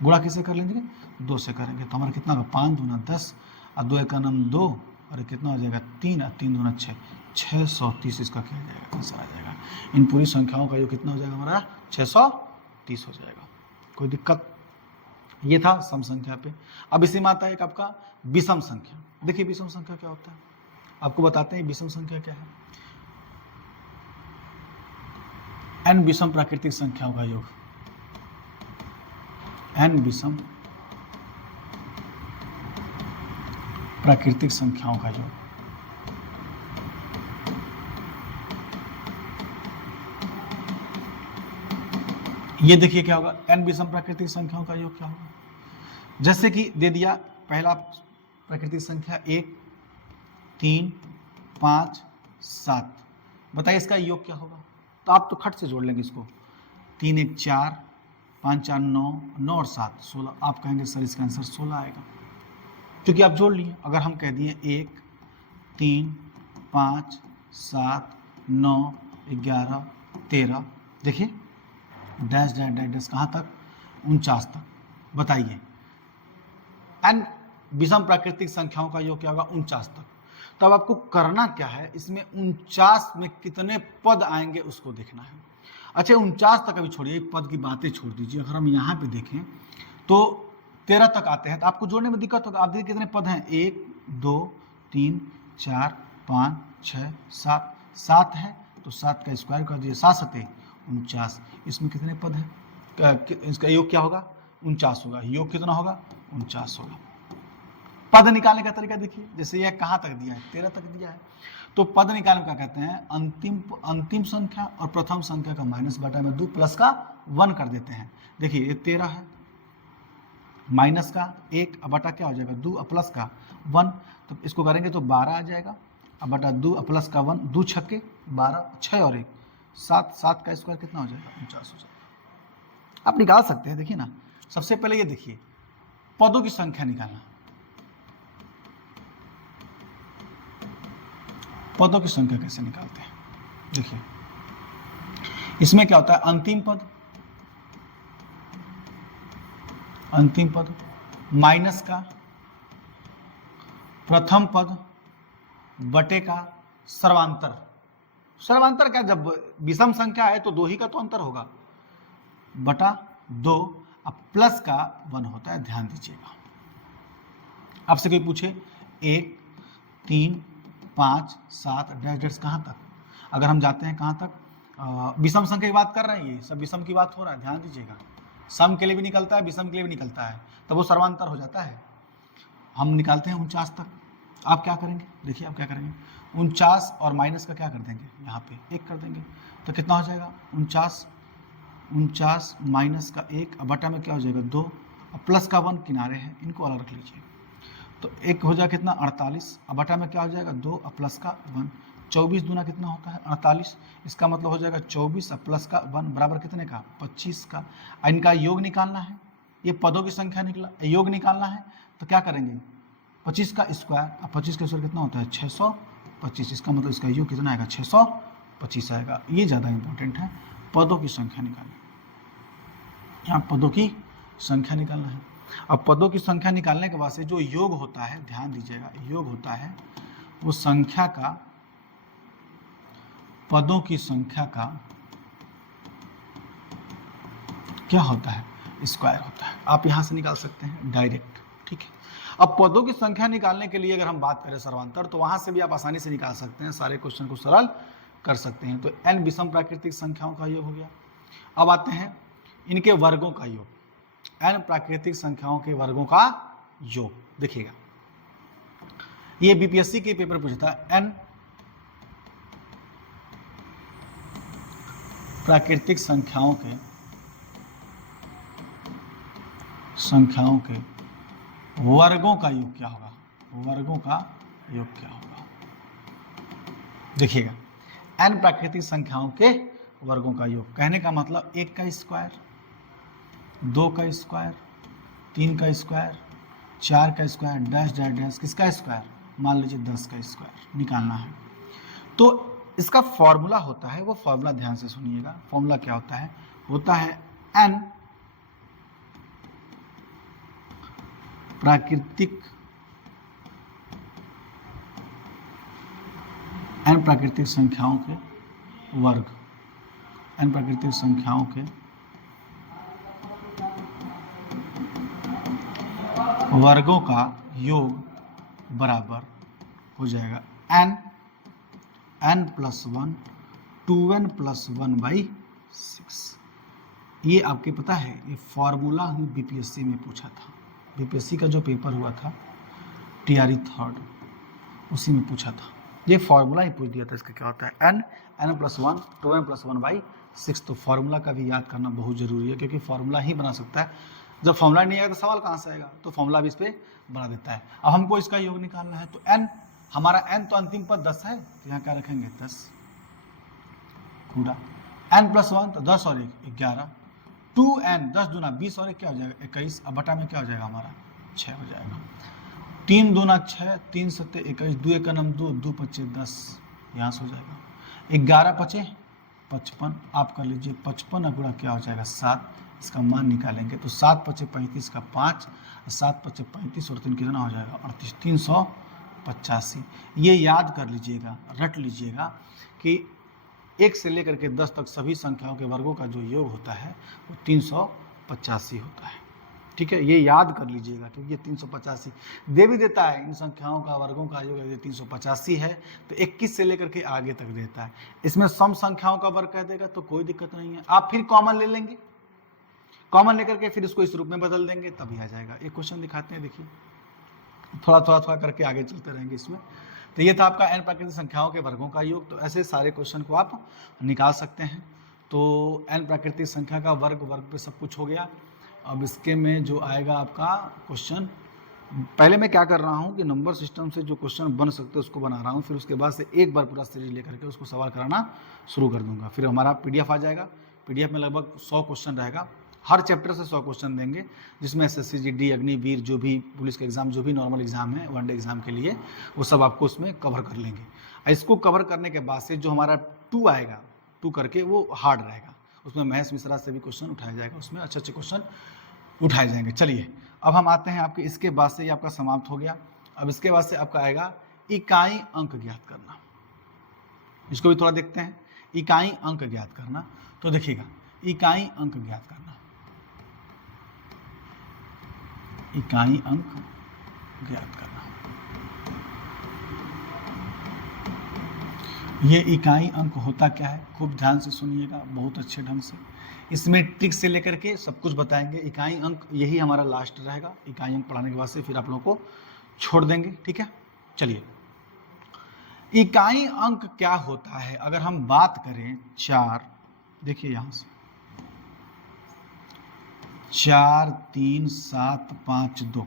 गुणा किससे कर लेंगे 2 से करेंगे, तो हमारा कितना होगा 5 दूना 10 और 2 एक नम 2 और कितना हो जाएगा 3 और 3 दूना 6, 630 इसका क्या आ जाएगा आंसर आ जाएगा। इन पूरी संख्याओं का योग कितना हो जाएगा हमारा 630 हो जाएगा। कोई दिक्कत, ये था सम संख्या पे। अब इसी में आता है एक आपका विषम संख्या। देखिए विषम संख्या क्या होता है, आपको बताते हैं विषम संख्या क्या है। n विषम प्राकृतिक संख्याओं का योग, n विषम प्राकृतिक संख्याओं का योग। ये देखिए क्या होगा n विषम प्राकृतिक संख्याओं का योग क्या होगा। जैसे कि दे दिया पहला प्राकृतिक संख्या 1 3 5 7, बताइए इसका योग क्या होगा। तो आप तो खट से जोड़ लेंगे इसको, 3 1 4 5 4 9 9 और 7 16। आप कहेंगे सर इसका आंसर 16 आएगा क्योंकि आप जोड़ लिए। अगर हम कह दिए 1 3 5 7 9 11 13, देखिए डैश डैश डैश डैश कहाँ तक 49 तक। बताइए n विषम प्राकृतिक संख्याओं का योग क्या होगा 49 तक। तो अब आपको करना क्या है, इसमें 49 में कितने पद आएंगे उसको देखना है। अच्छा 49 तक अभी छोड़िए, पद की बातें छोड़ दीजिए। अगर हम यहाँ पे देखें तो 13 तक आते हैं तो आपको जोड़ने में दिक्कत होगा। आप देखिए कितने पद हैं 1 2 3 4 5 6 7, 7 है तो 7 का स्क्वायर कर दीजिए, 7 7 49। इसमें कितने पद हैं, इसका योग क्या होगा 49 होगा। योग कितना होगा 49 होगा। पद निकालने का तरीका देखिए, जैसे यह कहाँ तक दिया है 13 तक दिया है, तो पद निकालने का कहते हैं अंतिम संख्या और प्रथम संख्या का माइनस बटा में 2 प्लस का 1 कर देते हैं। देखिए ये 13 है, माइनस का 1 बटा क्या हो जाएगा 2 प्लस का 1, तो इसको करेंगे तो 12 आ जाएगा। अब बटा 2 प्लस का 1, 2 छक्के 12, 6 और 1 7, 7 का स्क्वायर कितना हो जाएगा 49 हो जाएगा। आप निकाल सकते हैं। देखिए ना, सबसे पहले ये देखिए पदों की संख्या निकालना, पदों की संख्या कैसे निकालते हैं। देखिए इसमें क्या होता है, अंतिम पद माइनस का प्रथम पद बटे का सर्वांतर। सर्वांतर क्या, जब विषम संख्या है तो 2 ही का तो अंतर होगा, बटा 2 अब प्लस का 1 होता है, ध्यान दीजिएगा। आपसे कोई पूछे 1, 3, 5, 7 डैश डैश कहाँ तक, अगर हम जाते हैं कहाँ तक, विषम संख्या की बात कर रहे हैं, ये सब विषम की बात हो रहा है, ध्यान दीजिएगा। सम के लिए भी निकलता है, विषम के लिए भी निकलता है, तब वो सर्वांतर हो जाता है। हम निकालते हैं 49 तक। आप क्या करेंगे, देखिए आप क्या करेंगे, 49 और माइनस का क्या कर देंगे, यहाँ पे 1 कर देंगे, तो कितना हो जाएगा 49 माइनस का 1, अब बटा में क्या हो जाएगा 2, अब प्लस का 1 किनारे हैं, इनको अलग रख लीजिए, तो 1 हो जाएगा कितना 48, अब बटा में क्या हो जाएगा 2, अब प्लस का 1, 24 दूना कितना होता है 48, इसका मतलब हो जाएगा 24 अब प्लस का 1 बराबर कितने का 25 का। इनका योग निकालना है, ये पदों की संख्या निकला, योग निकालना है तो क्या करेंगे 25 का स्क्वायर, अब 25 का स्क्वायर कितना होता है 625, इसका मतलब इसका योग कितना आएगा 625 आएगा। ये ज़्यादा इंपॉर्टेंट है, पदों की संख्या निकालना, यहाँ पदों की संख्या निकालना है। अब पदों की संख्या निकालने के बाद से जो योग होता है, ध्यान दीजिएगा, योग होता है वो संख्या का, पदों की संख्या का क्या होता है स्क्वायर होता है। आप यहां से निकाल सकते हैं डायरेक्ट, ठीक है। अब पदों की संख्या निकालने के लिए अगर हम बात करें सर्वांतर, तो वहां से भी आप आसानी से निकाल सकते हैं, सारे क्वेश्चन को सरल कर सकते हैं। तो n विषम प्राकृतिक संख्याओं का योग हो गया। अब आते हैं इनके वर्गों का योग, n प्राकृतिक संख्याओं के वर्गों का योग। देखिएगा ये बीपीएससी के पेपर पूछता है, n प्राकृतिक संख्याओं के वर्गों का योग क्या होगा, वर्गों का योग क्या होगा। देखिएगा n प्राकृतिक संख्याओं के वर्गों का योग, कहने का मतलब 1 का स्क्वायर, 2 का स्क्वायर, 3 का स्क्वायर, 4 का स्क्वायर, डैश डैश डैश, किसका स्क्वायर, मान लीजिए 10 का स्क्वायर निकालना है। तो इसका फॉर्मूला होता है, वो फॉर्मूला ध्यान से सुनिएगा, फॉर्मूला क्या होता है, n प्राकृतिक संख्याओं के वर्ग, n प्राकृतिक संख्याओं के वर्गों का योग बराबर हो जाएगा n + 1 2n + 1/6। ये आपके पता है, ये फॉर्मूला ही बीपीएससी में पूछा था, बीपीएससी का जो पेपर हुआ था टीआरई 3rd, उसी में पूछा था, ये फॉर्मूला ही पूछ दिया था। इसका क्या होता है n + 1 2n + 1/6। तो फॉर्मूला का भी याद करना बहुत जरूरी है, क्योंकि फॉर्मूला ही बना सकता है, जब फॉर्मूला नहीं आएगा तो सवाल कहाँ से आएगा, तो फॉर्मूला भी इस पर बना देता है। अब हमको इसका योग निकालना है, तो n हमारा n तो अंतिम पद 10 है, तो यहाँ क्या रखेंगे 10 पूरा, n + 1 तो 10 और 1 11, 2n 10 दूना 20 और 1 क्या हो जाएगा 21, अब बटा में क्या हो जाएगा हमारा 6 हो जाएगा, 3 दूना 6, 3 7 21, 2 1 2, 2 5 10, यहाँ से हो जाएगा 11 5 55, आप कर लीजिए 55 अगुणा क्या हो जाएगा 7, इसका मान निकालेंगे तो 7 5 35 का 5, 7 5 35 और 3 कितना हो जाएगा 38, 385। ये याद कर लीजिएगा, रट लीजिएगा कि 1 से लेकर के 10 तक सभी संख्याओं के वर्गों का जो योग होता है वो 385 होता है, ठीक है। ये याद कर लीजिएगा, क्योंकि ये 385 दे भी देता है, इन संख्याओं का वर्गों का योग यदि 385 है तो 21 से लेकर के आगे तक देता है। इसमें सम संख्याओं का वर्ग कह देगा तो कोई दिक्कत नहीं है, आप फिर कॉमन ले लेंगे, कॉमन लेकर के फिर इसको इस रूप में बदल देंगे, तभी आ जाएगा। एक क्वेश्चन दिखाते हैं, देखिए थोड़ा करके आगे चलते रहेंगे इसमें। तो ये था आपका n प्राकृतिक संख्याओं के वर्गों का योग। तो ऐसे सारे क्वेश्चन को आप निकाल सकते हैं। तो n प्राकृतिक संख्या का वर्ग पे सब कुछ हो गया। अब इसके में जो आएगा आपका क्वेश्चन, पहले मैं क्या कर रहा हूँ कि नंबर सिस्टम से जो क्वेश्चन बन सकते हैं उसको बना रहा हूँ, फिर उसके बाद से एक बार पूरा सीरीज लेकर के उसको सवाल कराना शुरू कर दूंगा। फिर हमारा PDF आ जाएगा, PDF में लगभग 100 क्वेश्चन रहेगा, हर चैप्टर से 100 क्वेश्चन देंगे, जिसमें SSC GD अग्निवीर जो भी पुलिस के एग्जाम, जो भी नॉर्मल एग्जाम है वनडे एग्जाम के लिए, वो सब आपको उसमें कवर कर लेंगे। इसको कवर करने के बाद से जो हमारा 2 आएगा, 2 करके वो हार्ड रहेगा, उसमें महेश मिश्रा से भी क्वेश्चन उठाया जाएगा, उसमें अच्छे क्वेश्चन उठाए जाएंगे। चलिए अब हम आते हैं आपके, इसके बाद से ये आपका समाप्त हो गया। अब इसके बाद से आपका आएगा इकाई अंक ज्ञात करना। इसको भी थोड़ा देखते हैं, इकाई अंक ज्ञात करना। तो देखिएगा इकाई अंक ज्ञात करना, इकाई अंक ज्ञात करना। ये इकाई अंक होता क्या है, खूब ध्यान से सुनिएगा, बहुत अच्छे ढंग से। इसमें ट्रिक से लेकर के सब कुछ बताएंगे। इकाई अंक यही हमारा लास्ट रहेगा। इकाई अंक पढ़ाने के बाद से फिर आप लोगों को छोड़ देंगे, ठीक है। चलिए, इकाई अंक क्या होता है अगर हम बात करें 4, देखिए यहां से 4 3 7 5 2,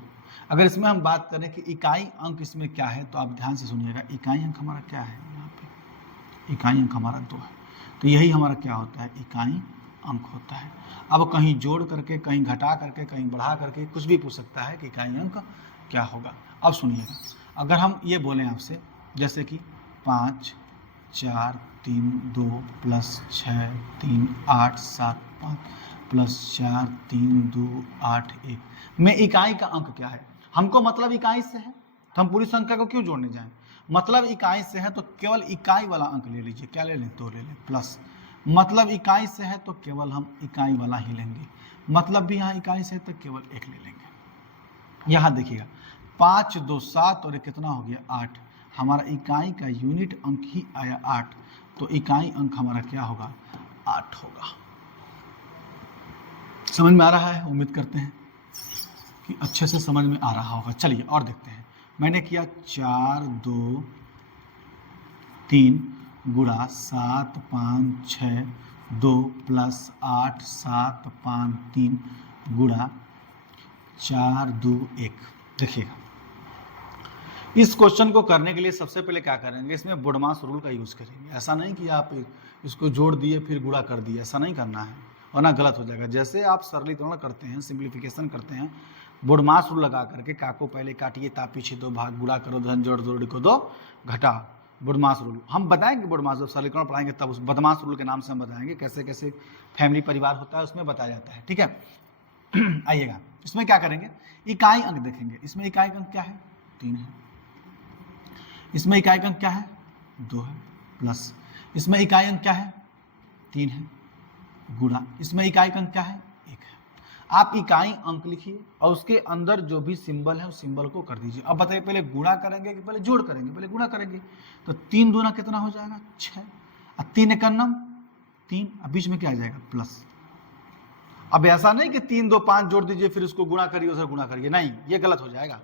अगर इसमें हम बात करें कि इकाई अंक इसमें क्या है, तो आप ध्यान से सुनिएगा। इकाई अंक हमारा क्या है, यहाँ पे इकाई अंक हमारा 2 है, तो यही हमारा क्या होता है, इकाई अंक होता है। अब कहीं जोड़ करके, कहीं घटा करके, कहीं बढ़ा करके कुछ भी पूछ सकता है कि इकाई अंक क्या होगा। अब सुनिएगा, अगर हम ये बोलें आपसे, जैसे कि 5 4 3 2 प्लस 6 3 8 7 5 प्लस 4 3 2 8 1 में इकाई का अंक क्या है। हमको मतलब इकाई से है, तो हम पूरी संख्या को क्यों जोड़ने जाएं। मतलब इकाई से है तो केवल इकाई वाला अंक ले लीजिए। क्या ले लें, 2 ले लें। प्लस मतलब इकाई से है तो केवल हम इकाई वाला ही लेंगे। मतलब भी यहाँ इकाई से है तो केवल 1 ले लेंगे। यहाँ देखिएगा 5 2 7 और ये कितना हो गया 8। हमारा इकाई का यूनिट अंक ही आया 8, तो इकाई अंक हमारा क्या होगा, 8 होगा। समझ में आ रहा है, उम्मीद करते हैं कि अच्छे से समझ में आ रहा होगा। चलिए और देखते हैं। मैंने किया 4 2 3 गुणा 7 5 6 2 प्लस 8 7 5 3 गुणा 4 2 1। देखिएगा, इस क्वेश्चन को करने के लिए सबसे पहले क्या करेंगे, इसमें बुडमास रूल का यूज़ करेंगे। ऐसा नहीं कि आप इसको जोड़ दिए फिर गुणा कर दिए, ऐसा नहीं करना है, वरना गलत हो जाएगा। जैसे आप सरलीकरण करते हैं, सिंप्लीफिकेशन करते हैं, बुडमास रूल लगा करके का को पहले काटिए, ता पीछे 2 भाग, गुणा करो, धन जोड़ दो, को 2 घटा, बुडमास रूल। हम बताएंगे बुडमास, जब सरलीकरण पढ़ाएंगे तब उस बदमाश रूल के नाम से हम बताएंगे कैसे कैसे फैमिली परिवार होता है, उसमें बताया जाता है, ठीक है। आइएगा, इसमें क्या करेंगे, इकाई अंक देखेंगे। इसमें इकाई अंक क्या है, 3 है। इसमें इकाई अंक क्या है, 2 है। प्लस इसमें इकाई अंक क्या है, 3 है। गुणा इसमें इकाई अंक क्या है, 1 है। आप इकाई अंक लिखिए और उसके अंदर जो भी सिंबल है उस सिंबल को कर दीजिए। अब बताइए, पहले गुणा करेंगे कि पहले जोड़ करेंगे, पहले गुणा करेंगे। तो 3 दूना कितना हो जाएगा, 6, और 3 एकन्नम 3, अब बीच में क्या आ जाएगा, प्लस। अब ऐसा नहीं कि 3 2 5 जोड़ दीजिए फिर उसको गुणा करिए, उसे गुणा करिए, नहीं, ये गलत हो जाएगा।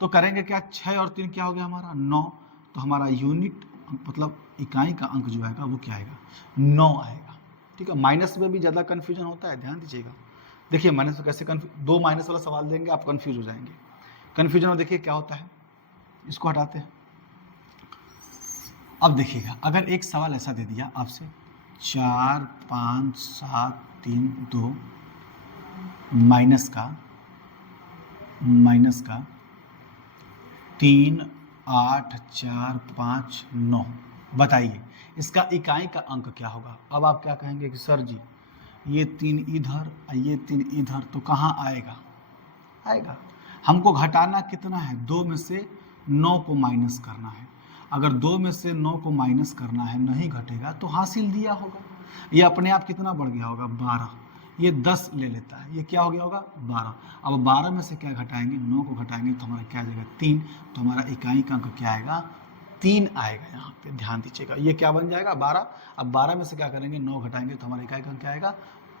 तो करेंगे क्या, 6 और 3 क्या हो गया हमारा, 9। तो हमारा यूनिट मतलब इकाई का अंक जो आएगा वो क्या आएगा, 9 आएगा, ठीक है। माइनस में भी ज़्यादा कन्फ्यूजन होता है, ध्यान दीजिएगा। देखिए माइनस में कैसे 2 माइनस वाला सवाल देंगे, आप कन्फ्यूज हो जाएंगे। कन्फ्यूजन में देखिए क्या होता है, इसको हटाते हैं। अब देखिएगा, अगर एक सवाल ऐसा दे दिया आपसे 4 5 7 3 2 माइनस का 3 8 4 5 9, बताइए इसका इकाई का अंक क्या होगा। अब आप क्या कहेंगे कि सर जी ये 3 इधर और ये 3 इधर, तो कहाँ आएगा, आएगा। हमको घटाना कितना है, 2 में से 9 को माइनस करना है। अगर 2 में से 9 को माइनस करना है, नहीं घटेगा तो हासिल दिया होगा। ये अपने आप कितना बढ़ गया होगा, 12। ये 10 ले लेता है, ये क्या हो गया होगा, 12। अब 12 में से क्या घटाएंगे, 9 को घटाएंगे तो हमारा क्या आ जाएगा, 3। तो हमारा इकाई का अंक क्या आएगा, 3 आएगा। यहाँ पे ध्यान दीजिएगा, ये क्या बन जाएगा, 12। अब 12 में से क्या करेंगे, 9 घटाएंगे तो हमारा इकाई का अंक क्या आएगा,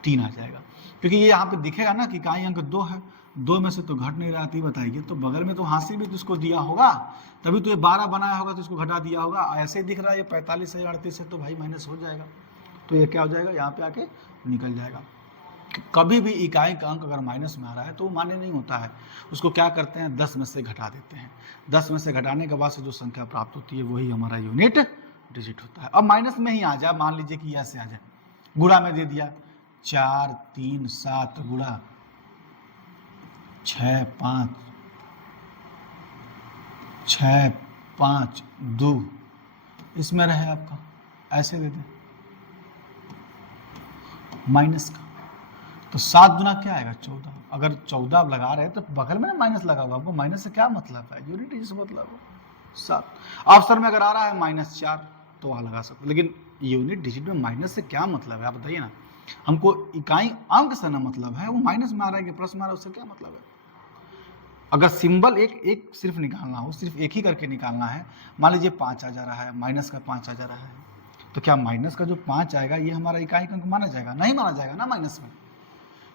3 आ जाएगा। क्योंकि ये यहाँ पे दिखेगा ना कि इकाई अंक 2 है, 2 में से तो घट नहीं रहा थी, बताइए। तो बगल में तो हासिल भी तो इसको दिया होगा, तभी तो ये 12 बनाया होगा तो इसको घटा दिया होगा। ऐसे ही दिख रहा है ये 45 है 38 है, तो भाई माइनस हो जाएगा। तो ये क्या हो जाएगा, यहाँ पे आके निकल जाएगा। कभी भी इकाई का अंक अगर माइनस में आ रहा है तो वो मान्य नहीं होता है। उसको क्या करते हैं, 10 में से घटा देते हैं। 10 में से घटाने के बाद से जो संख्या प्राप्त होती है वही हमारा यूनिट डिजिट होता है। अब माइनस में ही आ जाए, मान लीजिए कि ऐसे आ जाए, गुणा में दे दिया 4 3 7 गुणा 6 5 2, इसमें रहे आपका, ऐसे दे दें माइनस का। तो 7 गुना क्या आएगा, 14। अगर 14 आप लगा रहे हैं तो बगल में ना माइनस लगा हुआ, आपको माइनस से क्या मतलब है, यूनिट डिजिट से मतलब है 7। ऑप्शन में अगर आ रहा है -4 तो वहाँ लगा सकते, लेकिन यूनिट डिजिट में माइनस से क्या मतलब है, आप बताइए ना। हमको इकाई अंक से ना मतलब है, वो माइनस में आ रहा है कि प्लस में आ रहा है, उससे क्या मतलब है। अगर सिंबल एक सिर्फ निकालना हो, सिर्फ एक ही करके निकालना है, मान लीजिए 5 आ जा रहा है, माइनस का 5 आ जा रहा है, तो क्या माइनस का जो 5 आएगा ये हमारा इकाई अंक माना जाएगा? नहीं माना जाएगा ना माइनस में।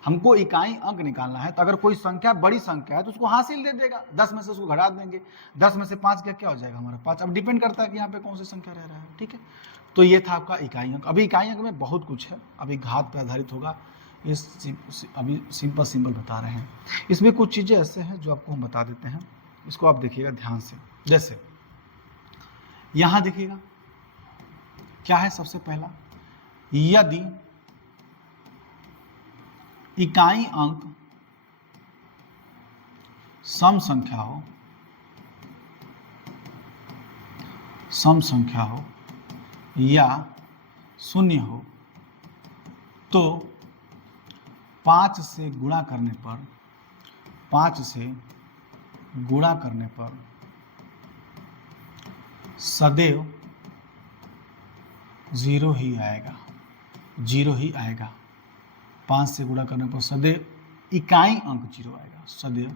हमको इकाई अंक निकालना है, तो अगर कोई संख्या बड़ी संख्या है तो उसको हासिल दे देगा, 10 में से उसको घटा देंगे, 10 में से 5 क्या हो जाएगा हमारा 5। अब डिपेंड करता है कि यहाँ पे कौन सी संख्या रह रहा है, ठीक है। तो ये था आपका इकाई अंक। अभी इकाई अंक में बहुत कुछ है, अभी घात पर आधारित होगा, ये अभी सिंपल बता रहे हैं। इसमें कुछ चीज़ें ऐसे हैं जो आपको हम बता देते हैं, इसको आप देखिएगा ध्यान से। जैसे यहाँ देखिएगा क्या है, सबसे पहला, यदि इकाई अंक सम संख्या हो या शून्य हो तो 5 से गुणा करने पर सदैव 0 ही आएगा, 0 ही आएगा। 5 से गुणा करने पर सदैव इकाई अंक 0 आएगा, सदैव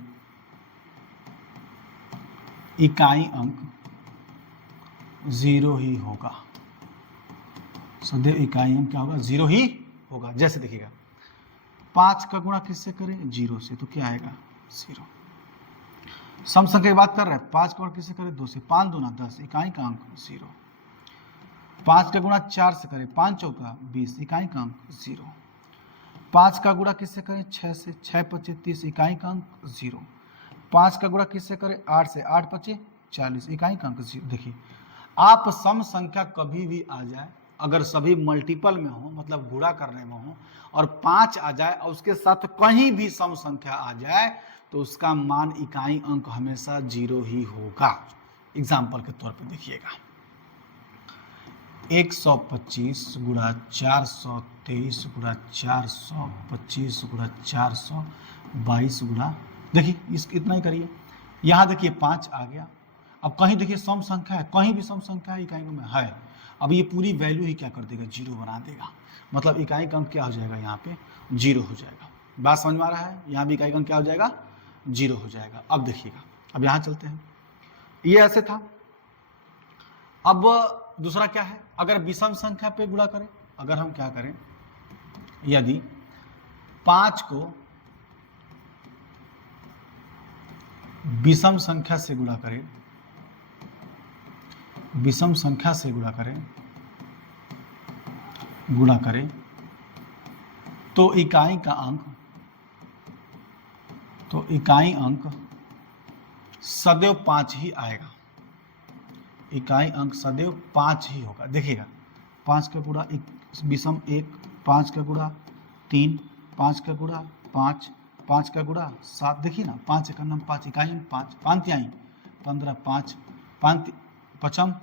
इकाई अंक 0 ही होगा, सदैव इकाई अंक क्या होगा? 0 ही होगा। जैसे देखिएगा 5 का गुणा किससे करें? 0 से, तो क्या आएगा? 0। सम संख्या की बात कर रहे हैं, 5 का गुणा किससे करें? 2 से, 5 दूना 10, इकाई का अंक 0। 5 का गुणा 4 से करें, 5 चौका 20, इकाई का अंक 0। 5 का गुणा किससे करें? 6 से, 6 पचे 30, इकाई का अंक 0। 5 का गुणा किससे करें? 8 से, 8 पचे 40, इकाई का अंक 0। देखिए आप सम संख्या कभी भी आ जाए, अगर सभी मल्टीपल में हो, मतलब गुणा करने में हो, और 5 आ जाए और उसके साथ कहीं भी सम संख्या आ जाए, तो उसका मान इकाई अंक हमेशा 0 ही होगा। एग्जाम्पल के तौर पे देखिएगा 125 गुणा 423 गुणा 425 गुणा 422 गुणा, देखिए इस इतना ही करिए। यहाँ देखिए 5 आ गया। अब कहीं देखिए सम संख्या है, कहीं भी सम संख्या है इकाई में है, अब ये पूरी वैल्यू ही क्या कर देगा? 0 बना देगा। मतलब इकाई अंक क्या हो जाएगा? यहाँ पे 0 हो जाएगा। बात समझ में आ रहा है? यहाँ भी इकाई अंक क्या हो जाएगा? 0 हो जाएगा। अब देखिएगा, अब यहाँ चलते हैं, ये ऐसे था। अब दूसरा क्या है? अगर विषम संख्या पे गुणा करें, अगर हम क्या करें, यदि 5 को विषम संख्या से गुणा करें, विषम संख्या से गुणा करें तो इकाई अंक सदैव 5 ही आएगा, इकाई अंक सदैव 5 ही होगा। देखिएगा 5 का गुणा विषम 1, 5 का गुणा 3, 5 का गुणा 5, 5 का गुणा 7, देखिए ना 5 का नाम 5, इकाई अंक 5, 5 तिहाई 15, 5 5 पचम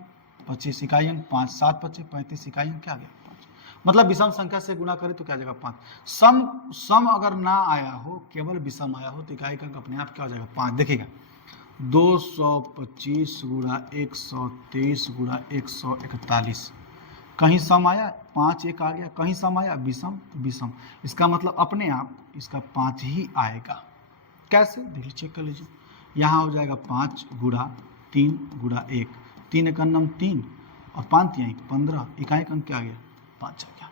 25, इकाई अंक 5, 7 पचे 35, इकाई अंक क्या आ गया? 5। मतलब विषम संख्या से गुणा करें तो क्या जाएगा? 5। सम अगर ना आया हो, केवल विषम आया हो, तो इकाई अंक अपने आप क्या हो जाएगा? 5। देखिएगा 225 गुणा 123 गुणा 141, कहीं सम आया 5 1 आ गया, कहीं सम आया विषम, इसका मतलब अपने आप इसका 5 ही आएगा। कैसे? देखिए चेक कर लीजिए, यहाँ हो जाएगा 5 गुणा 3 गुणा 1, 3 एक नम 3 और 5 तिहाई 15, इकाई अंक क्या आ गया? 5 आ गया।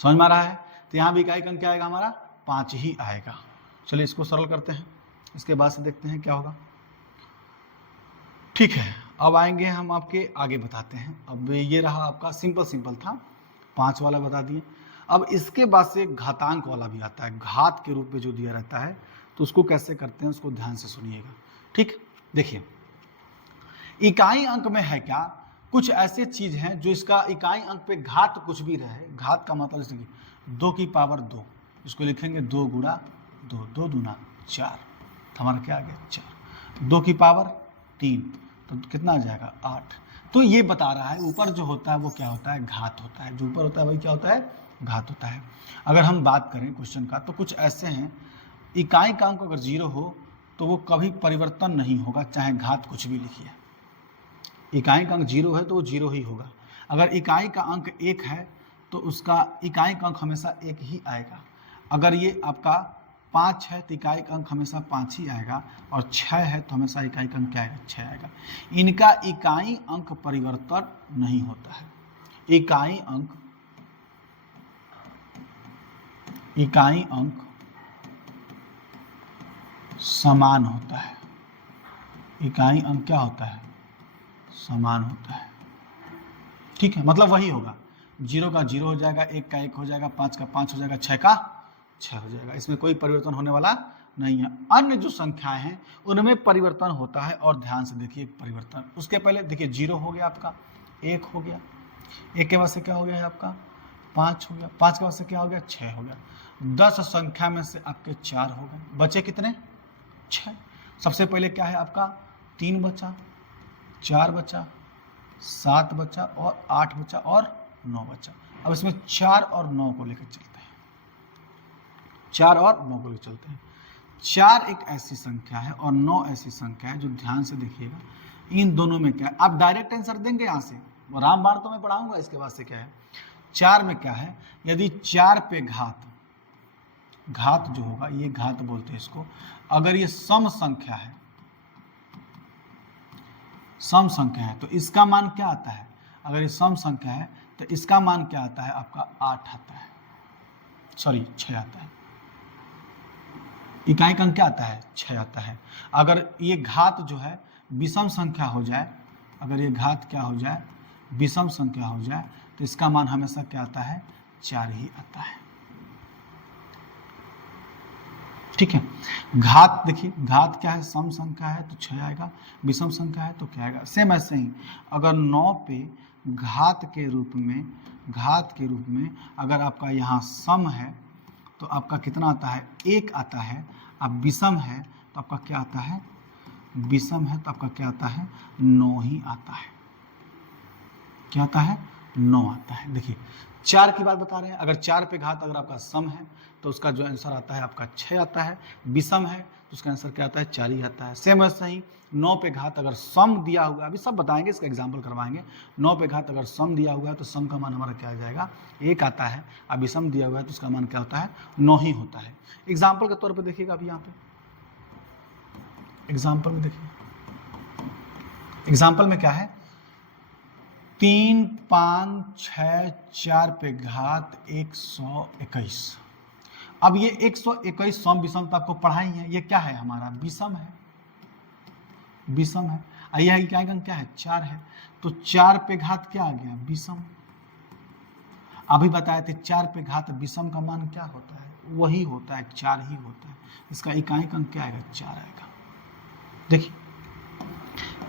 समझ में आ रहा है? तो यहाँ भी इकाई अंक क्या आएगा हमारा? 5 ही आएगा। चलिए इसको सरल करते हैं, इसके बाद से देखते हैं क्या होगा। ठीक है, अब आएंगे हम आपके आगे बताते हैं। अब ये रहा आपका सिंपल था, 5 वाला बता दिए। अब इसके बाद से घातांक वाला भी आता है, घात के रूप में जो दिया रहता है, तो उसको कैसे करते हैं उसको ध्यान से सुनिएगा। ठीक, देखिए इकाई अंक में है क्या, कुछ ऐसे चीज हैं जो इसका इकाई अंक पे घात कुछ भी रहे, घात का मतलब जैसे 2 की पावर 2, इसको लिखेंगे 2 गुणा 2, 2 दूना 4, हमारा क्या आ गया? 4। 2 की पावर 3, तो कितना आ जाएगा? 8। तो ये बता रहा है ऊपर जो होता है वो क्या होता है? घात होता है। जो ऊपर होता है वही क्या होता है? घात होता है। अगर हम बात करें क्वेश्चन का, तो कुछ ऐसे हैं, इकाई का अंक अगर 0 हो तो वो कभी परिवर्तन नहीं होगा, चाहे घात कुछ भी लिखिए। इकाई का अंक 0 है तो वो 0 ही होगा। अगर इकाई का अंक 1 है तो उसका इकाई का अंक हमेशा 1 ही आएगा। अगर ये आपका 5 है तो इकाई अंक हमेशा 5 ही आएगा, और 6 है तो हमेशा इकाई अंक क्या आएगा, 6 आएगा। इनका इकाई अंक परिवर्तन नहीं होता है। इकाई अंक समान होता है। इकाई अंक क्या होता है, समान होता है। ठीक है, मतलब वही होगा, 0 का 0 हो जाएगा, 1 का 1 हो जाएगा, 5 का 5 हो जाएगा, 6 का 6 हो जाएगा। इसमें कोई परिवर्तन होने वाला नहीं है। अन्य जो संख्याएं हैं उनमें परिवर्तन होता है, और ध्यान से देखिए परिवर्तन। उसके पहले देखिए 0 हो गया आपका, 1 हो गया, 1 के बाद से क्या हो गया है आपका 5 हो गया, 5 के बाद से क्या हो गया 6 हो गया। 10 संख्या में से आपके 4 हो गए, बचे कितने 6। सबसे पहले क्या है आपका 3 बचा, 4 बचा, 7 बचा, और 8 बचा, और 9 बचा। अब इसमें 4 और 9 को लेकर चलते हैं, 4 और 9 को लेकर चलते हैं। 4 एक ऐसी संख्या है और 9 ऐसी संख्या है जो ध्यान से देखिएगा, इन दोनों में क्या है। आप डायरेक्ट आंसर देंगे यहाँ से, रामबाण तो मैं पढ़ाऊंगा, इसके बाद से क्या है 4 में क्या है, यदि 4 पे घात जो होगा, ये घात बोलते हैं इसको, अगर ये सम संख्या है, सम संख्या है तो इसका मान क्या आता है, अगर ये सम संख्या है तो इसका मान क्या आता है आपका 8 आता है, सॉरी 6 आता है। इकाई अंक क्या आता है 6 आता है। अगर ये घात जो है विषम संख्या हो जाए, अगर ये घात क्या हो जाए विषम संख्या हो जाए, तो इसका मान हमेशा क्या आता है 4 ही आता है। ठीक है, घात देखिए, घात क्या है सम संख्या है तो 6 आएगा, विषम संख्या है तो क्या आएगा। सेम ऐसे ही अगर 9 पे घात के रूप में अगर आपका यहाँ सम है तो आपका कितना आता है 1 आता है। अब विषम है तो आपका क्या आता है, विषम है तो आपका क्या आता है 9 ही आता है। क्या आता है 9 आता है। देखिए 4 की बात बता रहे हैं, अगर 4 पे घात अगर आपका सम है तो उसका जो आंसर आता है आपका 6 आता है, विषम है तो उसका आंसर क्या आता है 4 ही आता है। सेम वैसे ही 9 पे घात अगर सम दिया हुआ है, अभी सब बताएंगे, इसका एग्जाम्पल करवाएंगे। 9 पे घात अगर सम दिया हुआ है तो सम का मान हमारा क्या आ जाएगा 1 आता है, अब विषम दिया हुआ है तो उसका मान क्या होता है 9 ही होता है। एग्जाम्पल के तौर पर देखिएगा, अभी यहाँ पे एग्जाम्पल में देखिए, एग्जाम्पल में क्या है 3, 5, 6, 4 पे घात 121। अब ये 121 सम विषम तो आपको पढ़ाई है, ये क्या है हमारा विषम है, विषम है। यह इकाई अंक क्या है 4 है, तो 4 पे घात क्या आ गया विषम। अभी बताए थे 4 पे घात विषम का मान क्या होता है, वही होता है 4 ही होता है। इसका इकाई अंक क्या आएगा 4 आएगा। देखिए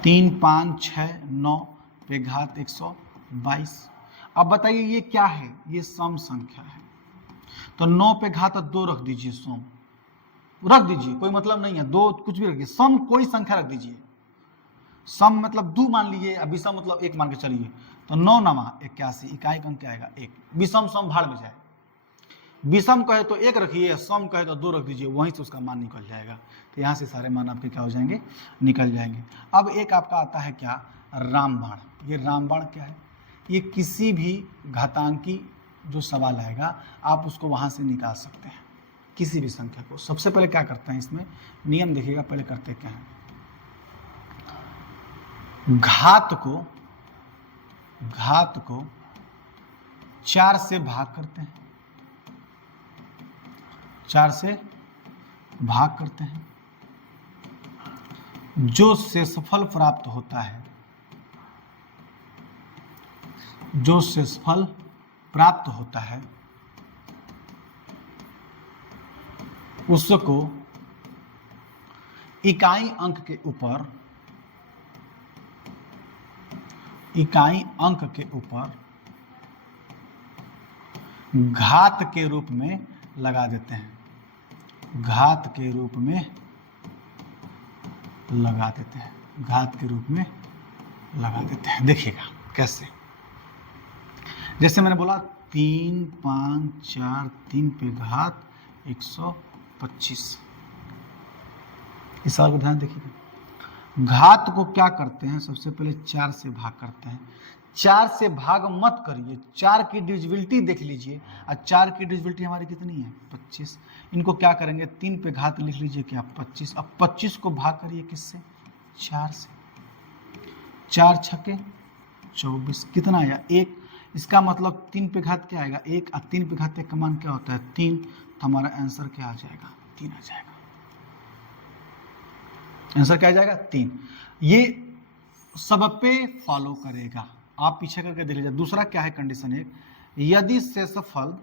3, 5, 6, 9 पे घात 122। अब बताइए ये क्या है, ये सम संख्या है, तो 9 पे घात 2 रख दीजिए, सम रख दीजिए, कोई मतलब नहीं है 2 कुछ भी रखिए, सम कोई संख्या रख दीजिए। सम मतलब 2 मान लीजिए, अब विषम मतलब 1 मान के चलिए, तो 9 9 81, इकाई अंक क्या आएगा 1। विषम सम भाड़ में जाए, विषम कहे तो 1 रखिए, सम कहे तो 2 रख दीजिए, वहीं से उसका मान निकल जाएगा। तो यहाँ से सारे मान आपके क्या हो जाएंगे, निकल जाएंगे। अब एक आपका आता है क्या रामबाण। ये रामबाण क्या है, ये किसी भी घातांकी जो सवाल आएगा आप उसको वहाँ से निकाल सकते हैं, किसी भी संख्या को। सबसे पहले क्या करते हैं, इसमें नियम देखिएगा, पहले करते क्या है, घात को 4 से भाग करते हैं, 4 से भाग करते हैं। जो शेषफल प्राप्त होता है, जो शेषफल प्राप्त होता है उसको इकाई अंक के ऊपर, इकाई अंक के ऊपर घात के रूप में लगा देते हैं, घात के रूप में लगा देते हैं, घात के रूप में लगा देते हैं। देखिएगा कैसे, जैसे मैंने बोला 3, 5, 4, 3 पे घात 125। इस सवाल को ध्यान देखिएगा, घात को क्या करते हैं, सबसे पहले 4 से भाग करते हैं। 4 से भाग मत करिए, 4 की डिविजिबिलिटी देख लीजिए, और 4 की डिविजिबिलिटी हमारी कितनी है 25। इनको क्या करेंगे 3 पे घात लिख लीजिए क्या 25। अब 25 को भाग करिए किससे 4 से, 4 छके 24, कितना आया 1। इसका मतलब 3 पे घात क्या आएगा 1, और 3 पे घात 1 का मान क्या होता है 3, तो हमारा आंसर क्या आ जाएगा 3 आ जाएगा। आंसर क्या आ जाएगा 3। ये सब पे फॉलो करेगा, आप पीछे करके देख लीजिए। दूसरा क्या है कंडीशन एक, यदि शेषफल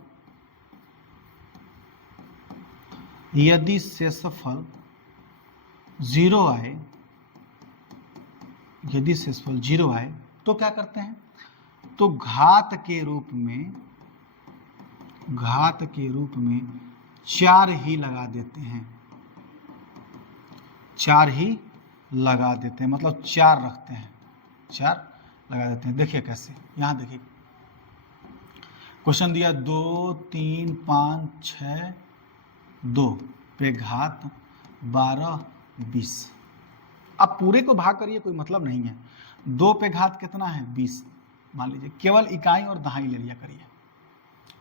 0 आए, यदि शेषफल 0 आए तो क्या करते हैं, तो घात के रूप में 4 ही लगा देते हैं, 4 ही लगा देते हैं, मतलब 4 रखते हैं, 4 लगा देते हैं। देखिए कैसे, यहाँ देखिए क्वेश्चन दिया 2 3 5 6 2 पे घात 12 20। अब पूरे को भाग करिए कोई मतलब नहीं है, 2 पे घात कितना है 20 मान लीजिए, केवल इकाई और दहाई ले लिया करिए,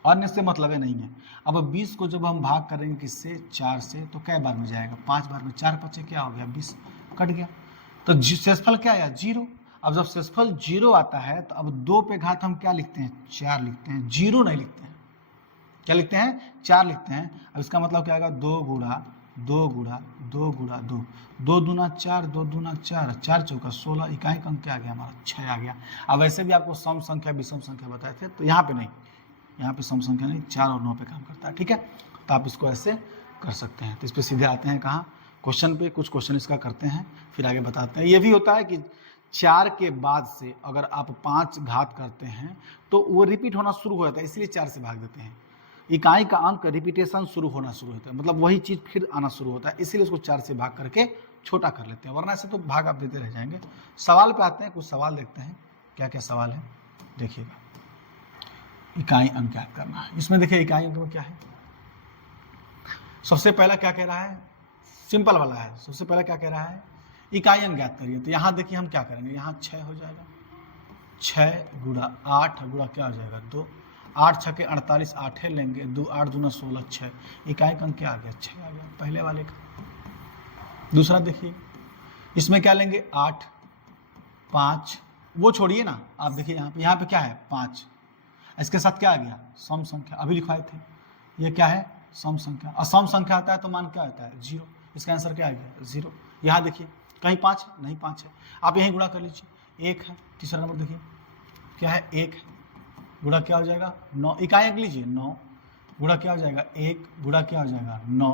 अन्य से मतलब नहीं है। अब 20 को जब हम भाग करेंगे किससे 4 से, तो कै बार में जाएगा 5 बार में, 4 5 क्या हो गया 20, कट गया। तो शेषफल क्या आया 0। अब जब शेषफल 0 आता है तो अब 2 पे घात हम क्या लिखते हैं 4 लिखते हैं, 0 नहीं लिखते हैं, क्या लिखते हैं 4 लिखते हैं। अब इसका मतलब क्या आएगा 2 गुणा 2 गुणा 2 गुणा 2, 2 दूना 4, 2 दूना 4, 4 चौका 16, इकाई का अंक क्या आ गया हमारा 6 आ गया। अब वैसे भी आपको सम संख्या विषम संख्या बताए थे, तो यहाँ पे नहीं, यहाँ पे सम संख्या नहीं, 4 और 9 पे काम करता है, ठीक है। तो आप इसको ऐसे कर सकते हैं। तो इस पर सीधे आते हैं कहाँ क्वेश्चन पे, कुछ क्वेश्चन इसका करते हैं फिर आगे बताते हैं। ये भी होता है कि 4 के बाद से अगर आप 5 घात करते हैं तो वो रिपीट होना शुरू हो जाता है, इसलिए 4 से भाग देते हैं। इकाई का अंक रिपीटेशन शुरू होना शुरू होता है, मतलब वही चीज़ फिर आना शुरू होता है, इसीलिए उसको 4 से भाग करके छोटा कर लेते हैं, वरना ऐसे तो भाग आप देते रह जाएंगे। सवाल पे आते हैं, कुछ सवाल देखते हैं क्या क्या सवाल है, देखिएगा। इकाई अंक ज्ञात करना है, इसमें देखिए इकाई अंक में क्या है। सबसे पहला क्या कह रहा है, सिंपल वाला है। सबसे पहला क्या कह रहा है इकाई अंक ज्ञात करिए, तो यहाँ देखिए हम क्या करेंगे, यहाँ 6 हो जाएगा, 6 गुणा 8 गुणा क्या हो जाएगा 2, 8 छके 48, 8 लेंगे 2, 8 दूना 16, 6, इकाई का अंक क्या आ गया 6 आ गया पहले वाले का। दूसरा देखिए इसमें क्या लेंगे 8 5, वो छोड़िए ना, आप देखिए यहाँ पे क्या है 5, इसके साथ क्या आ गया सम संख्या, अभी लिखवाए थे, ये क्या है सम संख्या, और सम संख्या आता है तो मान क्या आता है 0, इसका आंसर क्या आ गया 0। यहाँ देखिए कहीं 5 नहीं 5 है, आप यहीं गुणा कर लीजिए, 1 है। तीसरा नंबर देखिए क्या है 1 है, गुणा क्या हो जाएगा 9, इकाई अंक लीजिए 9, गुणा क्या हो जाएगा 1, गुणा क्या हो जाएगा 9,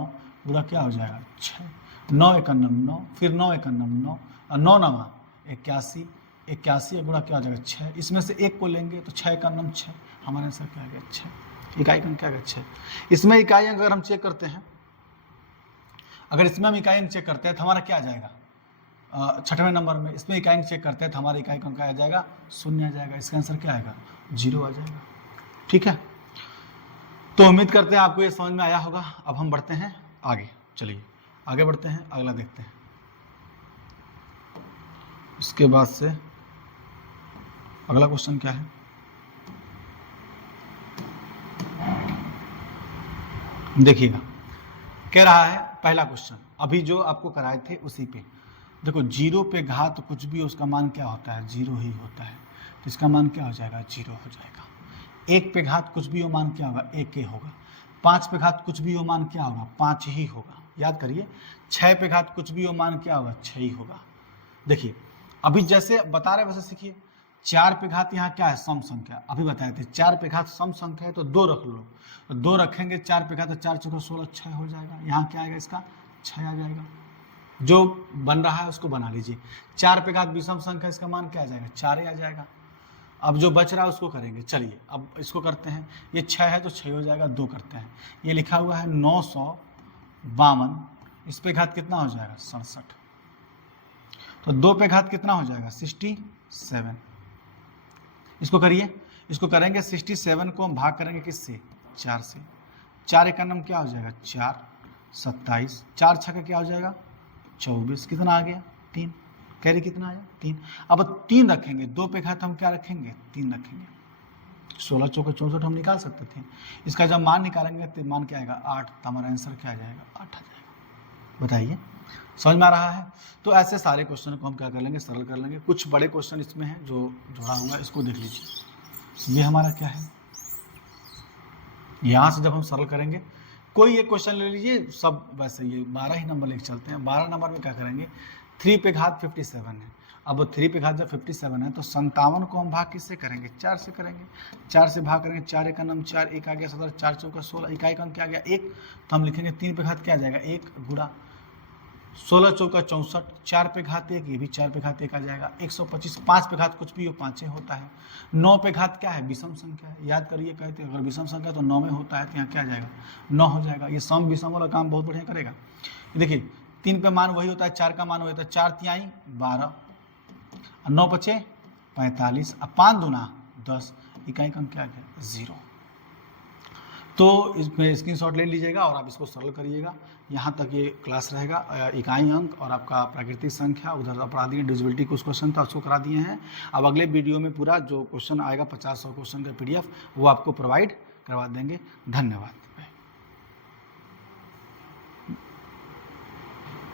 गुणा क्या हो जाएगा 6, 9 1 9, फिर 9 1 9, और 9 9 81, 81 गुणा क्या हो जाएगा 6, इसमें से 1 को लेंगे तो 6 1 9 6, हमारा आंसर क्या आ गया 6, इकाई अंक क्या आ गया 6। इसमें इकाई अंक अगर हम चेक करते हैं, अगर इसमें हम इकाई अंक चेक करते हैं तो हमारा क्या आ जाएगा 6वें नंबर में, इसमें इकाई अंक चेक करते हैं तो हमारा इकाई अंक आ जाएगा 0 आ जाएगा, इसका आंसर क्या आएगा 0 आ जाएगा, ठीक है। तो उम्मीद करते हैं आपको ये समझ में आया होगा। अब हम बढ़ते हैं आगे, चलिए आगे बढ़ते हैं, अगला देखते हैं। इसके बाद से अगला क्वेश्चन क्या है, देखिएगा कह रहा है पहला क्वेश्चन अभी जो आपको कराए थे उसी पे, देखो 0 पे घात कुछ भी उसका मान क्या होता है 0 ही होता है, तो इसका मान क्या हो जाएगा 0 हो जाएगा। 1 पे घात कुछ भी हो मान क्या होगा 1 ही होगा। 5 पे घात कुछ भी हो मान क्या होगा 5 ही होगा, याद करिए। 6 पे घात कुछ भी हो मान क्या होगा 6 ही होगा। देखिए अभी जैसे बता रहे वैसे सीखिए। 4 पे घात यहाँ क्या है सम संख्या, अभी बताए थे 4 पे घात सम संख्या है तो 2 रख लो, तो 2 रखेंगे 4 पे घात तो 4 चौका 16 6 हो जाएगा, यहाँ क्या आएगा इसका 6 आ जाएगा। जो बन रहा है उसको बना लीजिए। 4 पे घात विषम संख्या, इसका मान क्या आ जाएगा 4 ही आ जाएगा। अब जो बच रहा है उसको करेंगे, चलिए अब इसको करते हैं। ये 6 है तो 6 हो जाएगा, 2 करते हैं। ये लिखा हुआ है 952, इस पे घात कितना हो जाएगा 67, तो 2 पे घात कितना हो जाएगा 67। इसको करिए, इसको करेंगे 67 को हम भाग करेंगे किससे 4 से, 4 1 क्या हो जाएगा 4 27, 4 6 क्या हो जाएगा 24, कितना आ गया 3, कैरी कितना आया 3। अब 3 रखेंगे, 2 पे घात हम क्या रखेंगे 3 रखेंगे, 16 चौके 64 हम निकाल सकते थे। इसका जब मान निकालेंगे तो मान क्या आएगा 8, तो हमारा आंसर क्या आ जाएगा 8 आ जाएगा। बताइए समझ में आ रहा है। तो ऐसे सारे क्वेश्चन को हम क्या कर लेंगे सरल कर लेंगे। कुछ बड़े क्वेश्चन इसमें हैं जो जुड़ा हुआ है, इसको देख लीजिए। ये हमारा क्या है, यहाँ से जब हम सरल करेंगे, कोई एक क्वेश्चन ले लीजिए, सब वैसे ये 12 ही नंबर लेके चलते हैं। 12 नंबर में क्या करेंगे 3 पे घात 57 है। अब 3 पे घात जब 57 है तो 57 को हम भाग किससे करेंगे 4 से करेंगे। 4 से भाग करेंगे, 4 एक नम 4, 1 आ गया 17, 4 चौका 16, इकाई का अंक क्या आ गया 1। तो हम लिखेंगे 3 पे घात क्या आ जाएगा 1 गुणा 16 चौका 64, 4 पे घात 1, ये भी 4 पे घात 1 आ जाएगा 125। 5 पे घात कुछ भी हो 5 होता है। 9 पे घात क्या है विषम संख्या है, याद करिए कहते हैं अगर विषम संख्या तो 9 में होता है, तो यहाँ क्या आ जाएगा 9 हो जाएगा। ये सम विषम वाला काम बहुत बढ़िया करेगा। देखिए 3 पे मान वही होता है, 4 का मान वही होता है, 4 तिहाई 12, 9 बचे 45, अब 5 दूना 10, इकाई का अंक क्या आ गया 0। तो इसमें स्क्रीनशॉट ले लीजिएगा और आप इसको सरल करिएगा। यहाँ तक ये क्लास रहेगा। इकाई अंक और आपका प्राकृतिक संख्या उधर पढ़ा दिए, डिविजिबिलिटी कुछ क्वेश्चन था उसको करा दिए हैं। अब अगले वीडियो में पूरा जो क्वेश्चन आएगा 50-100 क्वेश्चन का PDF वो आपको प्रोवाइड करवा देंगे। धन्यवाद।